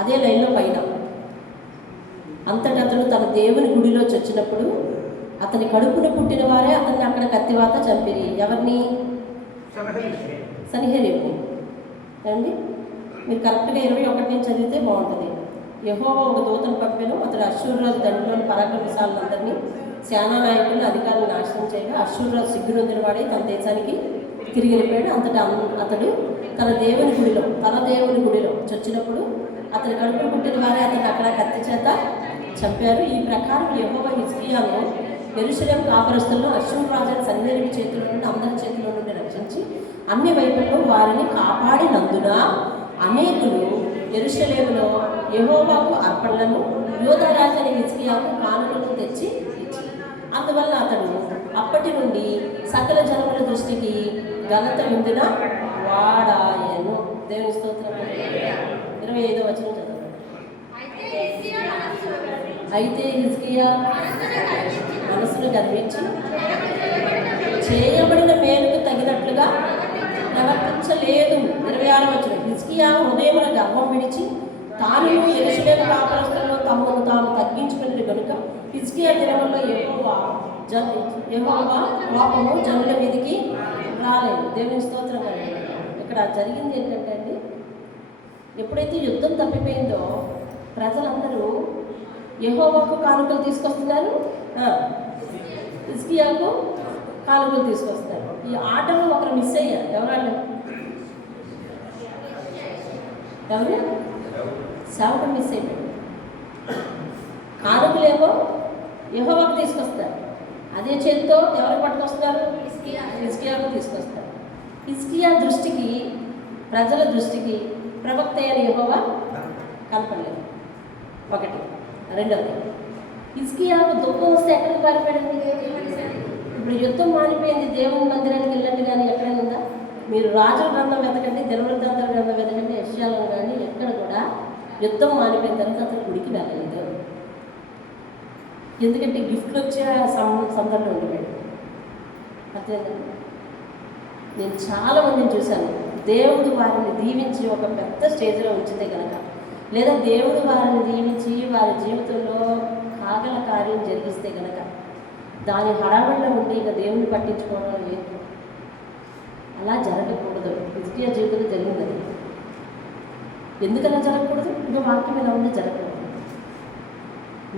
అదే లైన్లో పైన అంతటా అతడు తన దేవుని గుడిలో చచ్చినప్పుడు అతని కడుపున పుట్టిన వారే అతన్ని అక్కడ కత్తివాత చంపిరి. ఎవరిని? సన్హెరీబుని. ఏమండి, మీరు కరెక్ట్గా 21 నుంచి చదివితే బాగుంటుంది. యెహోవా ఒక దూతను పంపెను, అతడు అశ్షూరురాజు దండ్రిలోని పరాక్రమశాలందరినీ సేనా నాయకులను అధికారులను నాశనం చేయగా అశ్షూరురాజు సిగ్గునొందిన వాడే తన దేశానికి తిరిగి వెళ్ళిపోయాడు. అంతటా అతడు తన దేవుని గుడిలో చచ్చినప్పుడు అతని కడుపున పుట్టిన వారే అతను అక్కడ కత్తి చేత చంపారు. ఈ ప్రకారం యెహోవా హిజ్కియాను యెరూషలేము కాపురస్తులను అశ్షూరు రాజు సన్హెరీబు చేతుల నుండి అందరి చేతుల నుండి రక్షించి అన్ని వైపుల్లో వారిని కాపాడినందున అనేకులు యెరూషలేములో యెహోవాకు అర్పణలను యూదా రాజైన హిజ్కియాకు కానుకలను తెచ్చి ఇచ్చి అందువల్ల అతడు అప్పటి నుండి సకల జనముల దృష్టికి ఘనత విందున వాడాయను. దేవుని స్తోత్రం. 25వ వచనం చదవండి. అయితే హిజ్కియా మనసును గర్వించి చేయబడిన మేలుకు తగినట్లుగా ప్రవర్తించలేదు. 26వ వచనం. హిజ్కియా హృదయమున గర్వం విడిచి తాను యెరూషలేము కాపురస్తులను తమను తాము తగ్గించుకునేది కనుక హిజ్కియా దినముల్లో యెహోవా కోపము జనుల మీదికి రాలేదు. దేవుని స్తోత్రం. ఇక్కడ జరిగింది ఏంటంటే అండి, ఎప్పుడైతే యుద్ధం తప్పిపోయిందో ప్రజలందరూ యెహోవాకు కానుకలు తీసుకొస్తున్నారు, హిజ్కియాకు కానుకలు తీసుకొస్తారు. ఈ ఆటలో ఒకరు మిస్ అయ్యారు. ఎవరు? సేవకుడు మిస్ అయిపోయాడు. కానుకలేమో యెహోవాకు తీసుకొస్తారు, అదే చేతితో ఎవరికి పట్టుకొస్తున్నారు? హిజ్కియాకు తీసుకొస్తారు. హిజ్కియా దృష్టికి, ప్రజల దృష్టికి ప్రవక్త అయిన యెహోవా కనపడలేదు. ఒకటి. రెండవది, హిజ్కియాకు దుఃఖం వస్తే ఎక్కడికి పారిపోయాడండి? ఇప్పుడు యుద్ధం మారిపోయింది, దేవుని మందిరానికి వెళ్ళండి కానీ ఎక్కడైనా ఉందా? మీరు రాజుల గ్రంథం వెతకండి, దినవృత్తాంతాల గ్రంథం వెతకండి, యెషయాలను కానీ ఎక్కడ కూడా యుద్ధం మారిపోయిన తర్వాత అతను గుడికి వెళ్ళలేదు. ఎందుకంటే గిఫ్ట్లు వచ్చే సందర్భం ఉండిపోయాడు. అర్థమైందండి? నేను చాలామందిని చూశాను, దేవుడు వారిని దీవించి ఒక పెద్ద స్టేజ్లో ఉంచితే కనుక, లేదా దేవుడు వారిని దీవించి వారి జీవితంలో కాగల కార్యం జరిగిస్తే కనుక దాని హడావిడిలో ఉండి ఇక దేవుని పట్టించుకోవడం లేదు. అలా జరగకూడదు. హిజ్కియా జీవితంలో జరిగింది. ఎందుకలా జరగకూడదు? ఇంకా వాక్యం ఇలా ఉంది, జరగకూడదు.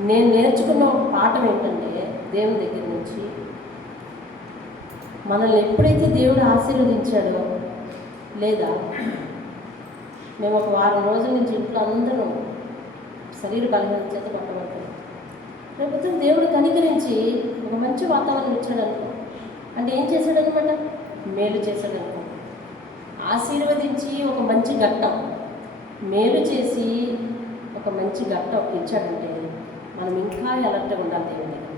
నేను నేర్చుకున్న ఒక పాఠం ఏంటంటే, దేవుని దగ్గర నుంచి మనల్ని ఎప్పుడైతే దేవుడు ఆశీర్వదించాడో, లేదా మేము ఒక వారం రోజుల నుంచి ఇంట్లో అందరం శరీర బలహీనత చేత పట్టబడతాం, లేకపోతే దేవుడు కనికరించి ఒక మంచి వాతావరణం ఇచ్చాడు అనుకో, అంటే ఏం చేశాడు అనమాట? మేలు చేశాడు అనుకో. ఆశీర్వదించి ఒక మంచి ఘట్టం, మేలు చేసి ఒక మంచి ఘట్టం ఇచ్చాడంటే మనం ఇంకా అలర్ట్గా ఉండాలి దేవుని దగ్గర.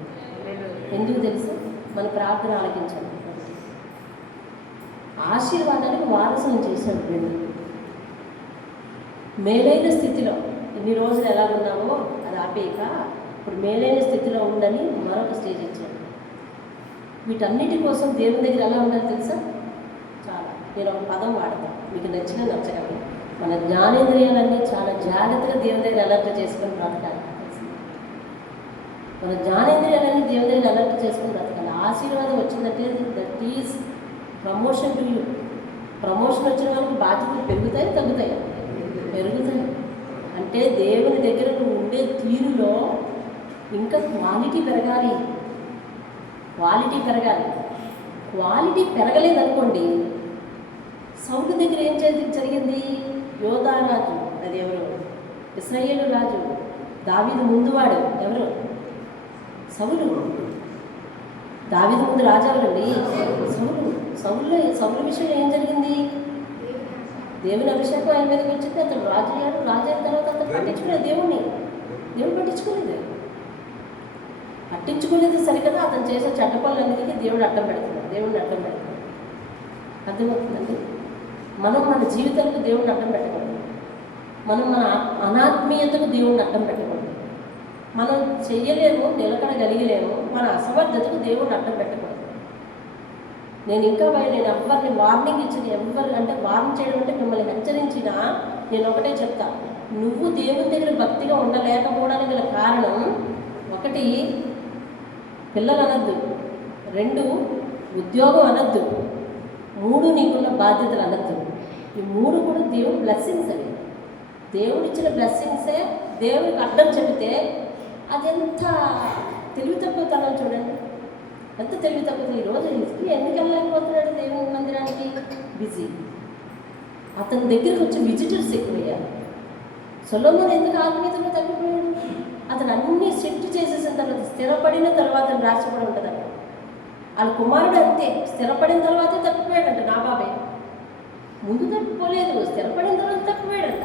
ఎందుకు తెలుసు? మన ప్రార్థన ఆలకించాలి. ఆశీర్వాదానికి వారసులను చేశాడు దేవుడు. మేలైన స్థితిలో ఇన్ని రోజులు ఎలా ఉన్నామో అది ఆపేయక ఇప్పుడు మేలైన స్థితిలో ఉండని మరొక స్టేజ్ ఇచ్చాడు. వీటన్నిటి కోసం దేవుని దగ్గర ఎలా ఉండాలి తెలుసా? చాలా. నేను ఒక పదం వాడతాను, మీకు నచ్చిన నచ్చగలను. మన జ్ఞానేంద్రియాలన్నీ చాలా జాగ్రత్తగా దేవుని దగ్గర అలర్ట్ చేసుకొని బ్రతకాలి. మన జ్ఞానేంద్రియాలన్నీ దేవుని దగ్గర అలర్ట్ చేసుకొని బ్రతకాలి. ఆశీర్వాదం వచ్చిందంటే that is promotion to you. Promotion వచ్చిన వాళ్ళకి బాధ్యతలు పెరుగుతాయి, తగ్గుతాయి? పెరుగుతాయి. అంటే దేవుని దగ్గర నువ్వు ఉండే తీరులో ఇంకా క్వాలిటీ పెరగాలి. క్వాలిటీ పెరగలేదనుకోండి. సౌలు దగ్గర ఏం జరిగింది? యోధా రాజు, అది ఎవరు? ఇశ్రాయేలు రాజు, దావీదు ముందువాడు ఎవరు? సౌలు. దావీదు ముందు రాజు ఎవరండి? సౌలు విషయంలో ఏం జరిగింది? దేవుని అభిషేకం ఆయన మీదకి వచ్చింది, అతను రాజు అయ్యాడు. రాజు అయిన తర్వాత అతను పట్టించుకునే దేవుడు పట్టించుకోలేదు సరికదా. అతను చేసే చెడ్డ పనులన్నిటికీ దేవుడిని అడ్డం పెడుతున్నాడు. అర్థమవుతుందండి? మనం మన జీవితాలకు దేవుడిని అడ్డం పెట్టకూడదు. మనం మన అనాత్మీయతకు దేవుడిని అడ్డం పెట్టకూడదు. మనం చెయ్యలేము, నిలకడగలిగలేము, మన అసమర్థతకు దేవుడిని అడ్డం పెట్టకూడదు. నేను ఎవరిని వార్నింగ్ ఇచ్చిన వార్న్ చేయడం అంటే మిమ్మల్ని హెచ్చరించినా నేను ఒకటే చెప్తా, నువ్వు దేవుని దగ్గర భక్తిగా ఉండలేకపోవడానికి గల కారణం 1 పిల్లలు అనద్దు, 2 ఉద్యోగం అనద్దు, 3 నీకున్న బాధ్యతలు అనద్దు. ఈ 3 కూడా దేవుడు బ్లెస్సింగ్స్ అవి. దేవుడు ఇచ్చిన బ్లెస్సింగ్సే దేవుడికి అడ్డం చెబితే అది ఎంత తెలివి తక్కువతనం చూడండి, ఎంత తెలివి తక్కువ. ఈరోజు ఎందుకు వెళ్ళలేకపోతున్నాడు దేవుని మందిరానికి? బిజీ. అతని దగ్గరికి వచ్చి విజిటర్స్ ఎక్కువయ్యారు. సొలొమోను ఎందుకు ఆత్మీయతలో తగ్గిపోయాడు? అతను అన్నీ సెట్ చేసేసిన తర్వాత, స్థిరపడిన తర్వాత రాసిపడి ఉంటుందంట. వాళ్ళ కుమారుడు అంతే, స్థిరపడిన తర్వాతే తప్పిపోయాడంట. నా బాబే ముందు తప్పిపోలేదు, స్థిరపడిన తర్వాత తప్పిపోయాడంట.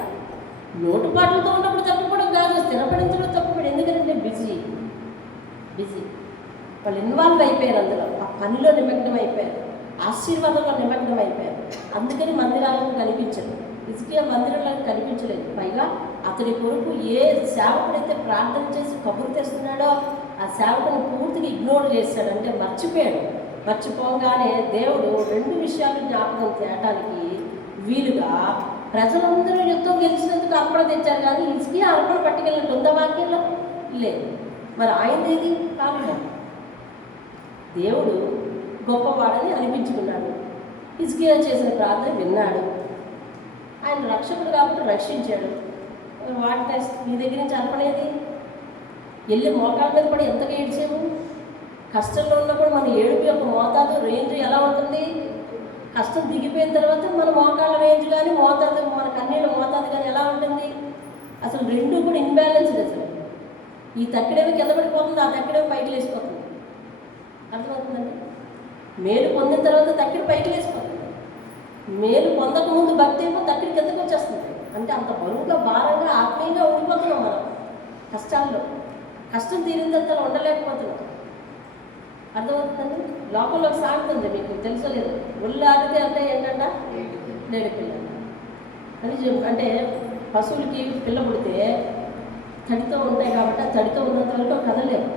లోటుపాట్లతో ఉన్నప్పుడు తప్పిపోవడం కాదు, స్థిరపడిన తర్వాత తప్పిపోయాడు. ఎందుకంటే బిజీ. వాళ్ళు ఇన్వాల్వ్ అయిపోయారు, అందులో ఆ పనిలో నిమగ్నం అయిపోయారు, ఆశీర్వాదంలో నిమగ్నం అయిపోయారు. అందుకని మందిరాలకు కనిపించదు. హిజ్కియా మందిరాలకు కనిపించలేదు. పైగా అతడి కొరకు ఏ సేవకుడైతే ప్రార్థన చేసి కబురు తెస్తున్నాడో ఆ సేవకుని పూర్తిగా ఇగ్నోర్ చేశాడు, అంటే మర్చిపోయాడు. మర్చిపోగానే దేవుడు 2 విషయాలు జ్ఞాపకం తేయడానికి వీలుగా ప్రజలందరూ యుద్ధం గెలిచినందుకు అర్పణ తెచ్చారు, కానీ హిజ్కియా అర్పణ పట్టుకెళ్ళినట్టు ఉందా వాక్యంలో? లేదు. మరి ఆయనదేది కాదు. దేవుడు గొప్పవాడని అనిపించుకున్నాడు. హిజ్కియా చేసిన ప్రార్థన విన్నాడు. ఆయన రక్షకుడు కాబట్టి రక్షించాడు. వాటి నీ దగ్గర నుంచి అర్పణేది? వెళ్ళి మోకాళ్ళ మీద పడి ఎంతగా ఏడ్చాము. కష్టంలో ఉన్నప్పుడు మన ఏడుపు యొక్క మోతాదు రేంజ్ ఎలా ఉంటుంది? కష్టం దిగిపోయిన తర్వాత మన మోకాళ్ళ రేంజ్ కానీ మోతాదు, మన కన్నీళ్ళ మోతాదు కానీ ఎలా ఉంటుంది? అసలు 2 కూడా ఇన్బ్యాలెన్స్డ్. అసలు ఈ తక్కిడేమో కింద పడిపోతుంది, ఆ తక్కిడేమో పైకి లేచిపోతుంది. అర్థమవుతుందండి? మేలు పొందిన తర్వాత తక్కిడి పైకి లేచిపోతుంది. మేలు పొందకముందు భక్తి ఏమో తక్కిడి కిందకు వచ్చేస్తుంది. అంటే అంత బరువుగా, భారంగా, ఆత్మీయంగా ఉండిపోతున్నాం మనం కష్టాల్లో. కష్టం తీరిన తర్వాత ఉండలేకపోతున్నాం. అర్థమవుతుందండి? లోపల ఒక సామెత ఉంది, మీకు తెలుసలేదు. ఒళ్ళు ఆరితే అంటే ఏంటంట? లేడి పిల్ల అని. అంటే పశువులకి పిల్ల పుడితే తడితో ఉంటాయి కాబట్టి ఆ తడితో ఉన్నంత వరకు కదలేవు.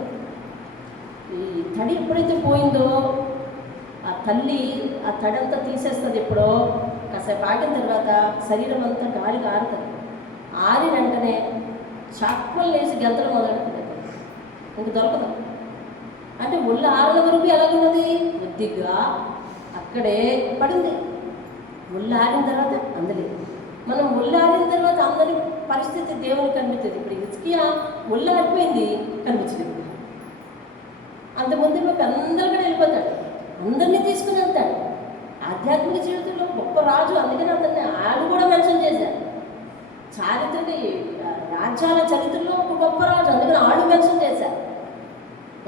ఈ తడి ఎప్పుడైతే పోయిందో ఆ తల్లి ఆ తడి అంతా తీసేస్తుంది. ఎప్పుడో కాసేపు ఆగిన తర్వాత శరీరం అంతా గాలిగా ఆరుతుంది. ఆరిన వెంటనే చాక్మలు వేసి గంతలు మొదలెడుతుంది. ఇంక దొరకదు. అంటే ఒళ్ళు ఆరిన వరకు ఎలాగున్నది? కొద్దిగా అక్కడే పడింది. ఒళ్ళు ఆరిన తర్వాత అందలేదు. మనం ఒళ్ళు ఆరిన తర్వాత అందరి పరిస్థితి దేవునికి కనిపిస్తుంది. ఇప్పుడు హిజ్కియా ఒళ్ళు ఆరిపోయింది, కనిపించలేదు. అంతకుముందు మాకు అందరూ కూడా వెళ్ళిపోతాడు, అందరినీ తీసుకుని వెళ్తాడు. ఆధ్యాత్మిక జీవితంలో గొప్ప రాజు, అందుకని అతన్ని ఆడు కూడా మెన్షన్ చేశారు. చారిత్రక రాజ్యాల చరిత్రలో ఒక గొప్ప రాజు, అందుకని ఆడు మెన్షన్ చేశారు.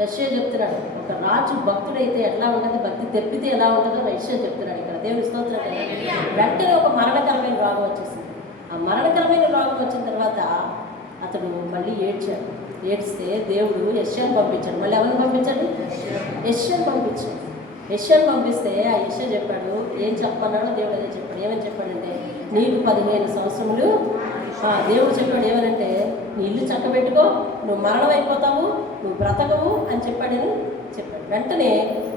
యెషయా చెప్తున్నాడు, ఒక రాజు భక్తుడైతే ఎలా ఉంటుంది, భక్తి తెప్పితే ఎలా ఉంటుందో యెషయా చెప్తున్నాడు. ఇక్కడ దేవుని స్తోత్రం. వెంటనే ఒక మరణకరమైన రోగం వచ్చేసింది. ఆ మరణకరమైన రోగం వచ్చిన తర్వాత అతడు మళ్ళీ ఏడ్చాడు. ఏడ్స్తే దేవుడు యెషయాను పంపించాడు. మళ్ళీ ఎవరిని పంపించాడు? యెషయాను పంపించాడు. యెషయాను పంపిస్తే ఆ యెషయా చెప్పాడు, ఏం చెప్పన్నాడో దేవుడు అదే చెప్పాడు. ఏమని చెప్పాడంటే, నీకు 15 సంవత్సరములు. దేవుడు చెప్పాడు ఏమనంటే, నీ ఇల్లు చక్కబెట్టుకో, నువ్వు మరణం అయిపోతావు, నువ్వు బ్రతకవు అని చెప్పాడని చెప్పాడు. వెంటనే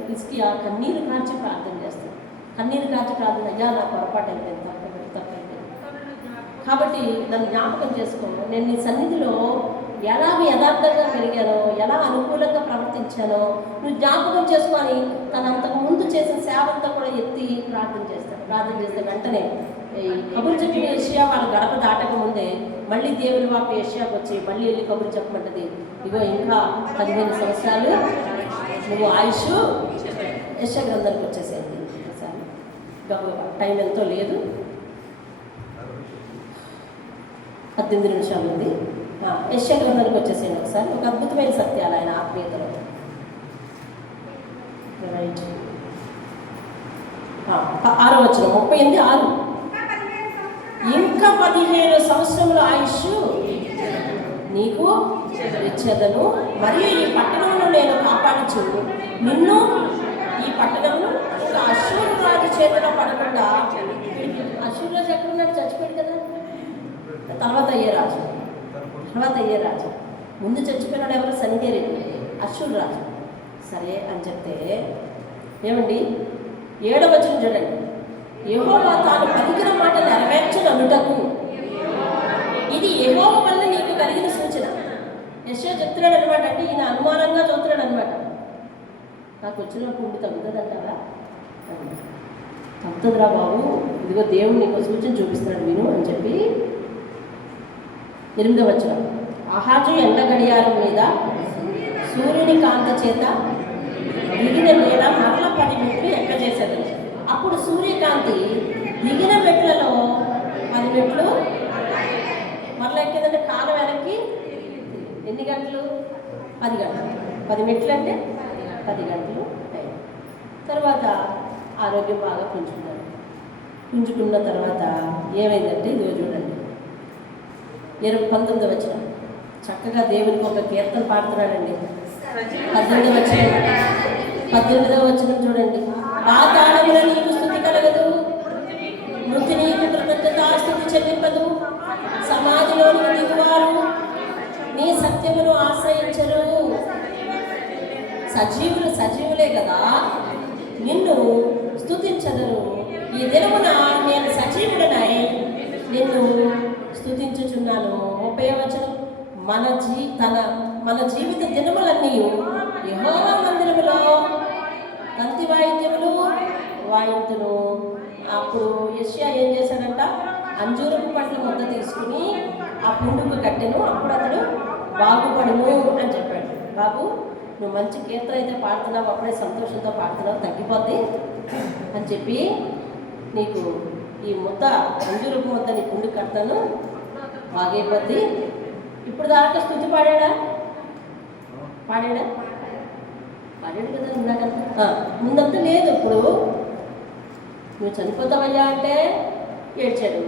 హిజ్కియా కన్నీరు కార్చి ప్రార్థన చేస్తాడు. కన్నీరు కార్చి ప్రార్థన, అయ్యా నా పొరపాటు అయిపోయింది, తప్పైపోయింది కాబట్టి నన్ను జ్ఞాపకం చేసుకో. నేను నీ సన్నిధిలో ఎలా యథార్థంగా పెరిగానో, ఎలా అనుకూలంగా ప్రవర్తించానో నువ్వు జ్ఞాపకం చేసుకొని తను అంతకు ముందు చేసిన సేవ అంతా కూడా ఎత్తి ప్రార్థన చేస్తాడు. ప్రార్థన చేస్తే వెంటనే ఈ కబురు చెప్పిన యెషయా వాళ్ళ గడప దాటక ముందే మళ్ళీ దేవుని వాకు యెషయాకు వచ్చి మళ్ళీ వెళ్ళి కబురు చెప్పమంటది. ఇగో ఇంకా 15 సంవత్సరాలు నువ్వు ఆయుష్. యెషయా గ్రంథానికి వచ్చేసేది. టైం ఎంతో లేదు, 18 నిమిషాలు ఉంది. యెషయా గ్రంథానికి వచ్చేసేయండి ఒకసారి. ఒక అద్భుతమైన సత్యాలు ఆయన ఆత్మీయతలో. రైట్, 6వ వచనం, 38:6. ఇంకా 15 సంవత్సరముల ఆయుష్ నీకు ఇచ్చేదను, మరియు ఈ పట్టణంలో నేను కాపాడుచు నిన్ను, ఈ పట్టణంలో ఇంకా అశ్షూరు రాజు చేతిలో పడకుండా. అశ్షూరు రాజు ఎక్కడున్నాడు? చచ్చిపోయాడు కదా. తర్వాత అయ్యే రాజు ముందు చచ్చిపోయినాడు ఎవరు? సంధ్యరెడ్డి, అశ్వుడు రాజు. సరే అని చెప్తే ఏమండి 7వ వచనం చూడండి. యెహోవా తాను పలికిన మాట నెరవేర్చుననుటకు ఇది యెహోవా వల్ల నీకు కలిగిన సూచన. యెషయా చెప్తున్నాడు అనమాట. అంటే ఈయన అనుమానంగా చూస్తున్నాడు అనమాట. నాకు వచ్చిన పుండు తగ్గుతుందంటారా? తగ్గుతుందిరా బాబు, ఇదిగో దేవుడు నీకు సూచన చూపిస్తున్నాడు విను అని చెప్పి 8వ వచనం. ఆహాజు ఎండ గడియారం మీద సూర్యుని కాంతి చేత దిగిన నేల మరల 10 మెట్లు ఎక్కజేసేది. అప్పుడు సూర్యకాంతి దిగిన మెట్లలో 10 మెట్లు మరల ఎక్కేదంటే కాలం వెనక్కి ఎన్ని గంటలు? 10 గంటలు. 10 మెట్లు అంటే 10 గంటలు టైం. తర్వాత ఆరోగ్యం బాగా పుంజుకున్న తర్వాత ఏమైందంటే ఇదిగో చూడండి 19వ వచనం. చక్కగా దేవునికి ఒక కీర్తన పాడుతున్నాడండి. 18వ వచనం చూడండి. పాతాళమున నీకు స్తుతి కలగదు, మృతి నీకు కృతజ్ఞతాస్తుతి చెల్లింపదు, సమాధిలోనికి దిగువారు నీ సత్యమును ఆశ్రయించరు. సజీవులే కదా నిన్ను స్తుతించదరు. ఈ దినమున నేను సజీవుడనై నిన్ను స్తుతించుచున్నాను. 30వ వచనం. మన జీవిత దినములన్నీ యెహోవా మందిరములో తంతి వాయిద్యములు వాయింతును. అప్పుడు యెషయా ఏం చేశాడంట? అంజూరపు పండ్ల ముద్ద తీసుకుని ఆ పుండుకు కట్టెను. అప్పుడు అతడు బాగుపడును అని చెప్పాడు. బాబు, నువ్వు మంచి కీర్తన అయితే పాడుతున్నావు, అప్పుడే సంతోషంతో పాడుతున్నావు, తగ్గిపోద్ది అని చెప్పి నీకు ఈ ముద్ద అంజూరపు ముద్ద నీ పుండు కడతాను, బాగైపోద్ది. ఇప్పుడు దాకా స్తుతి పాడాడు కదా ఇందాకంతా. ముందంతా లేదు. ఇప్పుడు నువ్వు చనిపోతావయ్యా అంటే ఏడ్చాడు.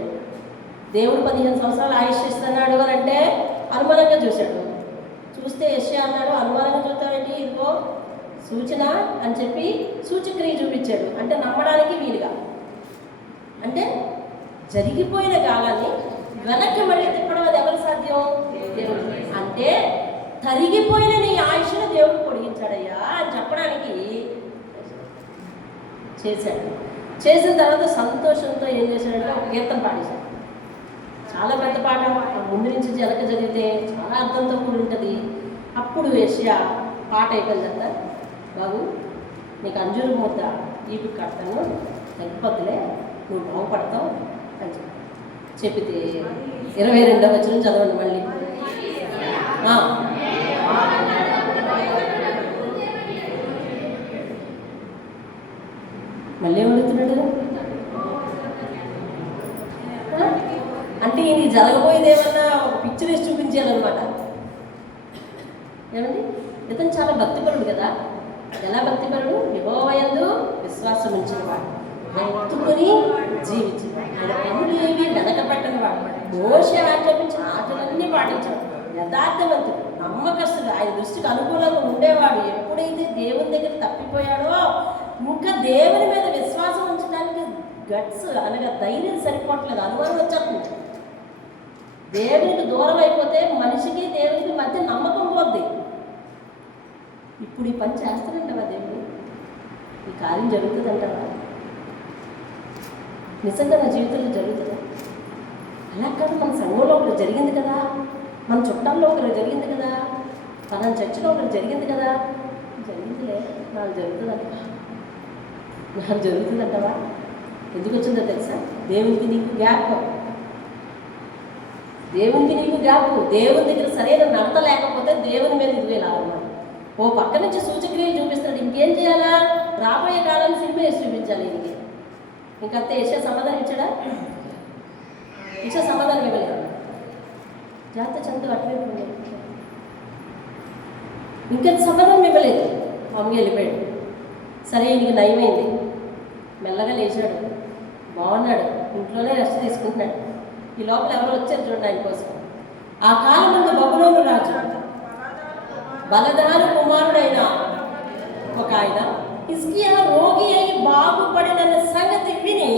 దేవుడు 15 సంవత్సరాలు ఆయుష్ ఇస్తున్నాడు అని అంటే అనుమానంగా చూశాడు. చూస్తే యెషయా అన్నాడు, అనుమానంగా చూస్తావేంటి, ఇదిగో సూచన అని చెప్పి సూచక్రియ చూపించాడు. అంటే నమ్మడానికి వీలుగా, అంటే జరిగిపోయిన కాలాన్ని వెనక్కి మళ్ళీ తిప్పడం అది ఎవరు సాధ్యం? దేవుడు. అంటే తరిగిపోయిన నీ ఆయుష్ను దేవుడు పొడిగించాడయ్యా అని చెప్పడానికి చేశాడు. చేసిన తర్వాత సంతోషంతో ఏం చేశాడంటే ఒక కీర్తన పాడేశాడు. చాలా పెద్ద పాట, ముందు నుంచి వెనక చదివితే చాలా అర్థంతో కూడి ఉంటుంది. అప్పుడు యెషయా పాట అయిపోయిందంట. బాబు, నీకు అంజూరు ముద్ద ఈపు కడతాను, తగ్గిపోతులే, నువ్వు బాగుపడతావు అని చెప్పితే 22వ వచనం చదవండి మళ్ళీ. మళ్ళీ అడుగుతున్నాడు. అంటే ఈయన జరగబోయేది ఏమన్నా ఒక పిక్చర్ వేసి చూపించాలన్నమాట. ఏమండి, ఇతను చాలా భక్తిపరుడు కదా. ఎలా భక్తిపరుడు? యెహోవా యందు విశ్వాసం ఉంచిన వాడు, భక్తుకుని జీవించిన ఆయన పనులు ఏవి వెనకబట్టని వాడు, మోషే ఆజ్ఞాపించిన ఆటలన్నీ పాటించాడు, యథార్థవంతుడు, నమ్మకస్తుడు, ఆయన దృష్టికి అనుకూలంగా ఉండేవాడు. ఎప్పుడైతే దేవుని దగ్గర తప్పిపోయాడో ఇంకా దేవుని మీద విశ్వాసం ఉంచడానికి గట్స్ అనగా ధైర్యం సరిపోవట్లేదు, అనుమానం వచ్చేస్తుంది. దేవునికి దూరం అయిపోతే మనిషికి దేవునికి మధ్య నమ్మకం పోద్ది. ఇప్పుడు ఈ పని చేస్తానంటావా? దేవుడు ఈ కార్యం జరుగుతుందంటావా? నిజంగా నా జీవితంలో జరుగుతుందా? అలా కాదు, మన సంఘంలో ఒకరు జరిగింది కదా, మన చుట్టాల్లో ఒకరు జరిగింది కదా, మన చర్చిలో ఒకరు జరిగింది కదా. జరిగిందిలే, నాకు జరుగుతుందంట. నాకు జరుగుతుందంటావా? ఎందుకు వచ్చిందో తెలుసా? దేవునికి నీకు గ్యాప్, దేవునికి నీకు గ్యాప్. దేవుని దగ్గర సరైన నడత లేకపోతే దేవుని మీద ఇదిగే లాభం. ఓ పక్క నుంచి సూచక్రియలు చూపిస్తాడు, ఇంకేం చేయాలా? రాబోయే కాలాన్ని సినిమా వేసి చూపించాలి. ఇది ఇంకంతే. యెషయా సమాధానం ఇచ్చాడా? యెషయా సమాధానం ఇవ్వలేదు. జాగ్రత్త చందు అటువైపు ఇంకా సమాధానం ఇవ్వలేదు. మామూలుగా వెళ్ళిపోయాడు. సరే, ఈయనకి నయమైంది. మెల్లగా లేచాడు, బాగున్నాడు, ఇంట్లోనే రెస్ట్ తీసుకుంటున్నాడు. ఈ లోపల ఎవరు వచ్చారు చూడండి ఆయన కోసం. ఆ కాలం ముందు బబులోను రాజు బలదాను కుమారుడైన ఒక ఆయన హిజ్కియా రోగి అయి బాగుపడిన సంగతి విని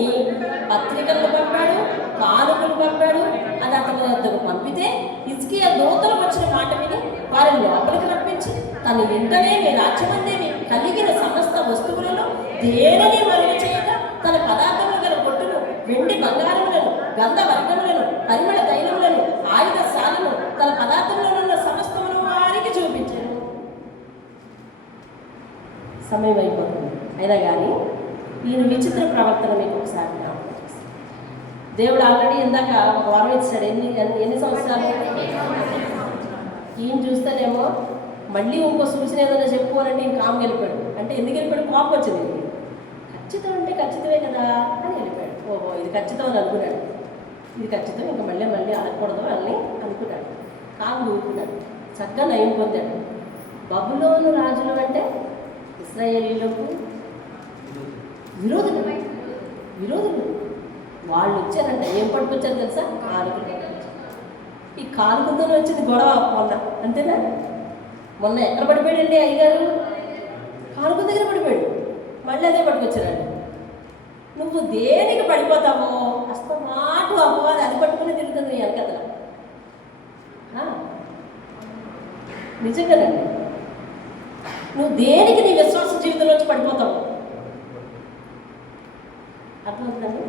పత్రికలు పంపాడు, కానుకలు పంపాడు. అది అతను వద్దకు పంపితే హిజ్కియా దూతలు వచ్చిన మాట విని వారిని లోపలికి రప్పించి తన ఇంటనే మీ రాజ్యమందేమి కలిగిన సమస్త వస్తువులలో దేనిని మరుగు చేయగా తన పదార్థములు గల బొట్టును వెండి బంగారములను గంధ వర్గములను పరిమళ తైలములను ఆయుధశాలను తన పదార్థములలో ఉన్న సమస్తమును వారికి చూపించారు. సమయం అయిపోతుంది. అయినా కానీ ఈయన విచిత్ర ప్రవర్తన మీకు ఒకసారి దేవుడు ఆల్రెడీ ఇందాక ఒక వారం ఇచ్చాడు. ఎన్ని సంవత్సరాలు? ఈయన చూస్తేనేమో మళ్ళీ ఇంకో సూచన ఏదైనా చెప్పుకోవాలంటే ఈయన కామ్ వెళ్ళిపోయాడు. అంటే ఎందుకు వెళ్ళిపోయాడు? కోపం వచ్చింది. ఖచ్చితం అంటే ఖచ్చితమే కదా అని వెళ్ళిపోయాడు. ఓహో ఇది ఖచ్చితం అని అనుకున్నాడు. ఇది ఖచ్చితం, ఇంకా మళ్ళీ అనకూడదు అని అనుకున్నాడు. కామ్ ఊరుకున్నాడు. చక్కగా నయం పొందాడు. బబులోను రాజులు అంటే ఇశ్రాయేలీయులకు విరోధులు వాళ్ళు వచ్చారంట. ఏం పట్టుకొచ్చారు తెలుసా? కానుకలు. ఈ కానుకతో వచ్చింది గొడవ మొన్న, అంతేనా? మొన్న ఎక్కడ పడిపోయాడండి అయ్యగారు? కానుక దగ్గర పడిపోయాడు. మళ్ళీ అదే పట్టుకొచ్చారండి. నువ్వు దేనికి పడిపోతావో అస్త మాట అపవాది అది పట్టుకుని తిరుగుతుంది నీ వెనకదల. నిజంగానండి. నువ్వు దేనికి నీ విశ్వాస జీవితంలోంచి పడిపోతావు? అర్థమవుతుందండి?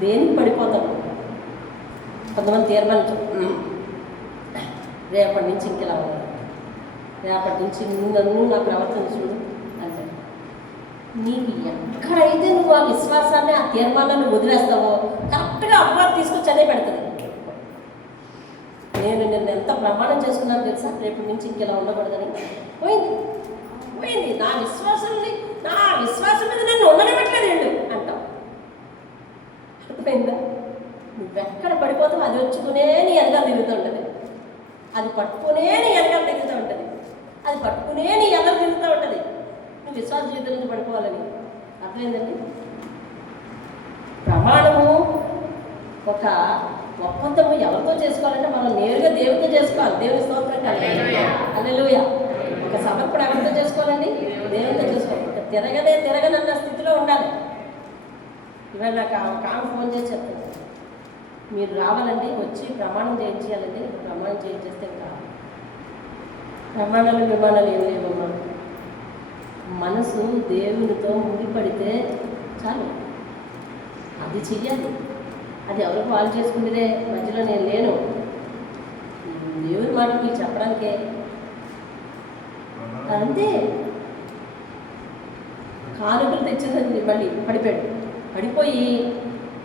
దేనికి పడిపోతావు? కొంతమంది తీర్మానించు, రేపటి నుంచి ఇంకెలా ఉన్నారు, రేపటి నుంచి నన్ను నా ప్రవర్తన చూడు అంటే నీకు ఎక్కడైతే నువ్వు ఆ విశ్వాసాన్ని ఆ తీర్మానాన్ని వదిలేస్తావో కరెక్ట్గా అపవాదం తీసుకొచ్చి అదే పెడుతుంది. నేను ఎంత ప్రమాణం చేసుకున్నాను తెలుసా, రేపటి నుంచి ఇంకెలా ఉండకూడదని. పోయింది నా విశ్వాసం మీద నన్ను ఉండనివ్వట్లేదు వెళ్ళు అంటావు. అర్థమైందా? నువ్వెక్కడ పడిపోతావు అది వచ్చుకునే నీ వెనకాల తిరుగుతూ ఉంటుంది. అది పట్టుకునే నీ వెనకాల తిరుగుతూ ఉంటుంది. అది పట్టుకునే నీ ఎదరు తిరుగుతూ ఉంటుంది. నువ్వు విశ్వాస జీవితం నుంచి పడిపోవాలని. అర్థమైందండి? ప్రమాణము ఒక ఒప్పందము ఎవరితో చేసుకోవాలంటే మనం నేరుగా దేవుడితో చేసుకోవాలి. దేవుని స్తోత్రం కాదు. హల్లెలూయా. ఒక సమర్పణ ఎవరితో చేసుకోవాలండి? దేవుడితో చేసుకోవాలి. తిరగనన్న స్థితిలో ఉండాలి. ఇవాళ నాకు ఆమె ఫోన్ చేసి చెప్తాను, మీరు రావాలండి, వచ్చి ప్రమాణం చేయించాలండి. ప్రమాణం చేయించేస్తే కాదు, ప్రమాణాలు విమానాలు ఏం లేవమ్మా. మనసు దేవునితో ముడిపడితే చాలు, అది చెయ్యాలి. అది ఎవరికి వాళ్ళు చేసుకుంటే మధ్యలో నేను లేను. దేవుని మాట మీకు చెప్పడానికే అంతే. కానుకలు తెచ్చిందండి, మళ్ళీ పడిపోయి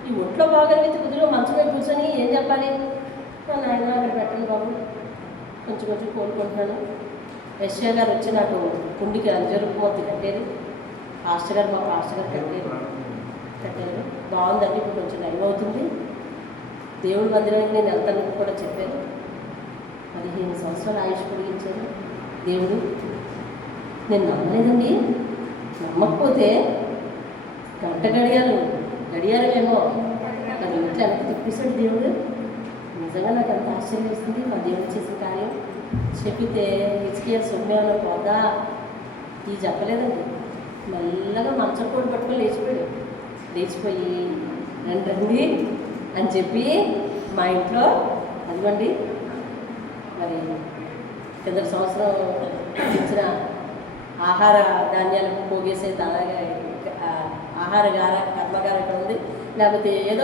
ఈ ఒంట్లో బాగాలి కుదురు మంచమే కూర్చొని ఏం చెప్పాలి? నాయన అక్కడ పెట్టండి బాబు, కొంచెం కోరుకుంటున్నాను. యశ్యా గారు వచ్చి నాకు కుండికి అంజరుమూర్తి కట్టేది, మా పాస్టర్ గారు కట్టారు. బాగుందండి, ఇప్పుడు కొంచెం నయం అవుతుంది. దేవుడి మందిరానికి నేను వెళ్తాను కూడా చెప్పాను. 15 సంవత్సరాలు ఆయుష్ పొడిగించాను దేవుడు. నేను నమ్మలేదండి. నమ్మకపోతే గడియారమేమో అది ఇంట్లో ఎంత తిప్పిస్తాడు దేవుడు. నిజంగా నాకు ఎంత ఆశ్చర్యం వేస్తుంది మా దేవుడు చేసిన కార్యం. చెప్పితే హిజ్కియా సొమ్మేమన్నా పోదా ఇది చెప్పలేదండి. మెల్లగా మంచకోడి పట్టుకొని లేచిపోయి రండి అని చెప్పి మా ఇంట్లో అదిగోండి మరి కింద సంవత్సరం ఇచ్చిన ఆహార ధాన్యాలకు పోగేసేది అలాగే ఆహార కర్మగారం ఇక్కడ ఉంది, లేకపోతే ఏదో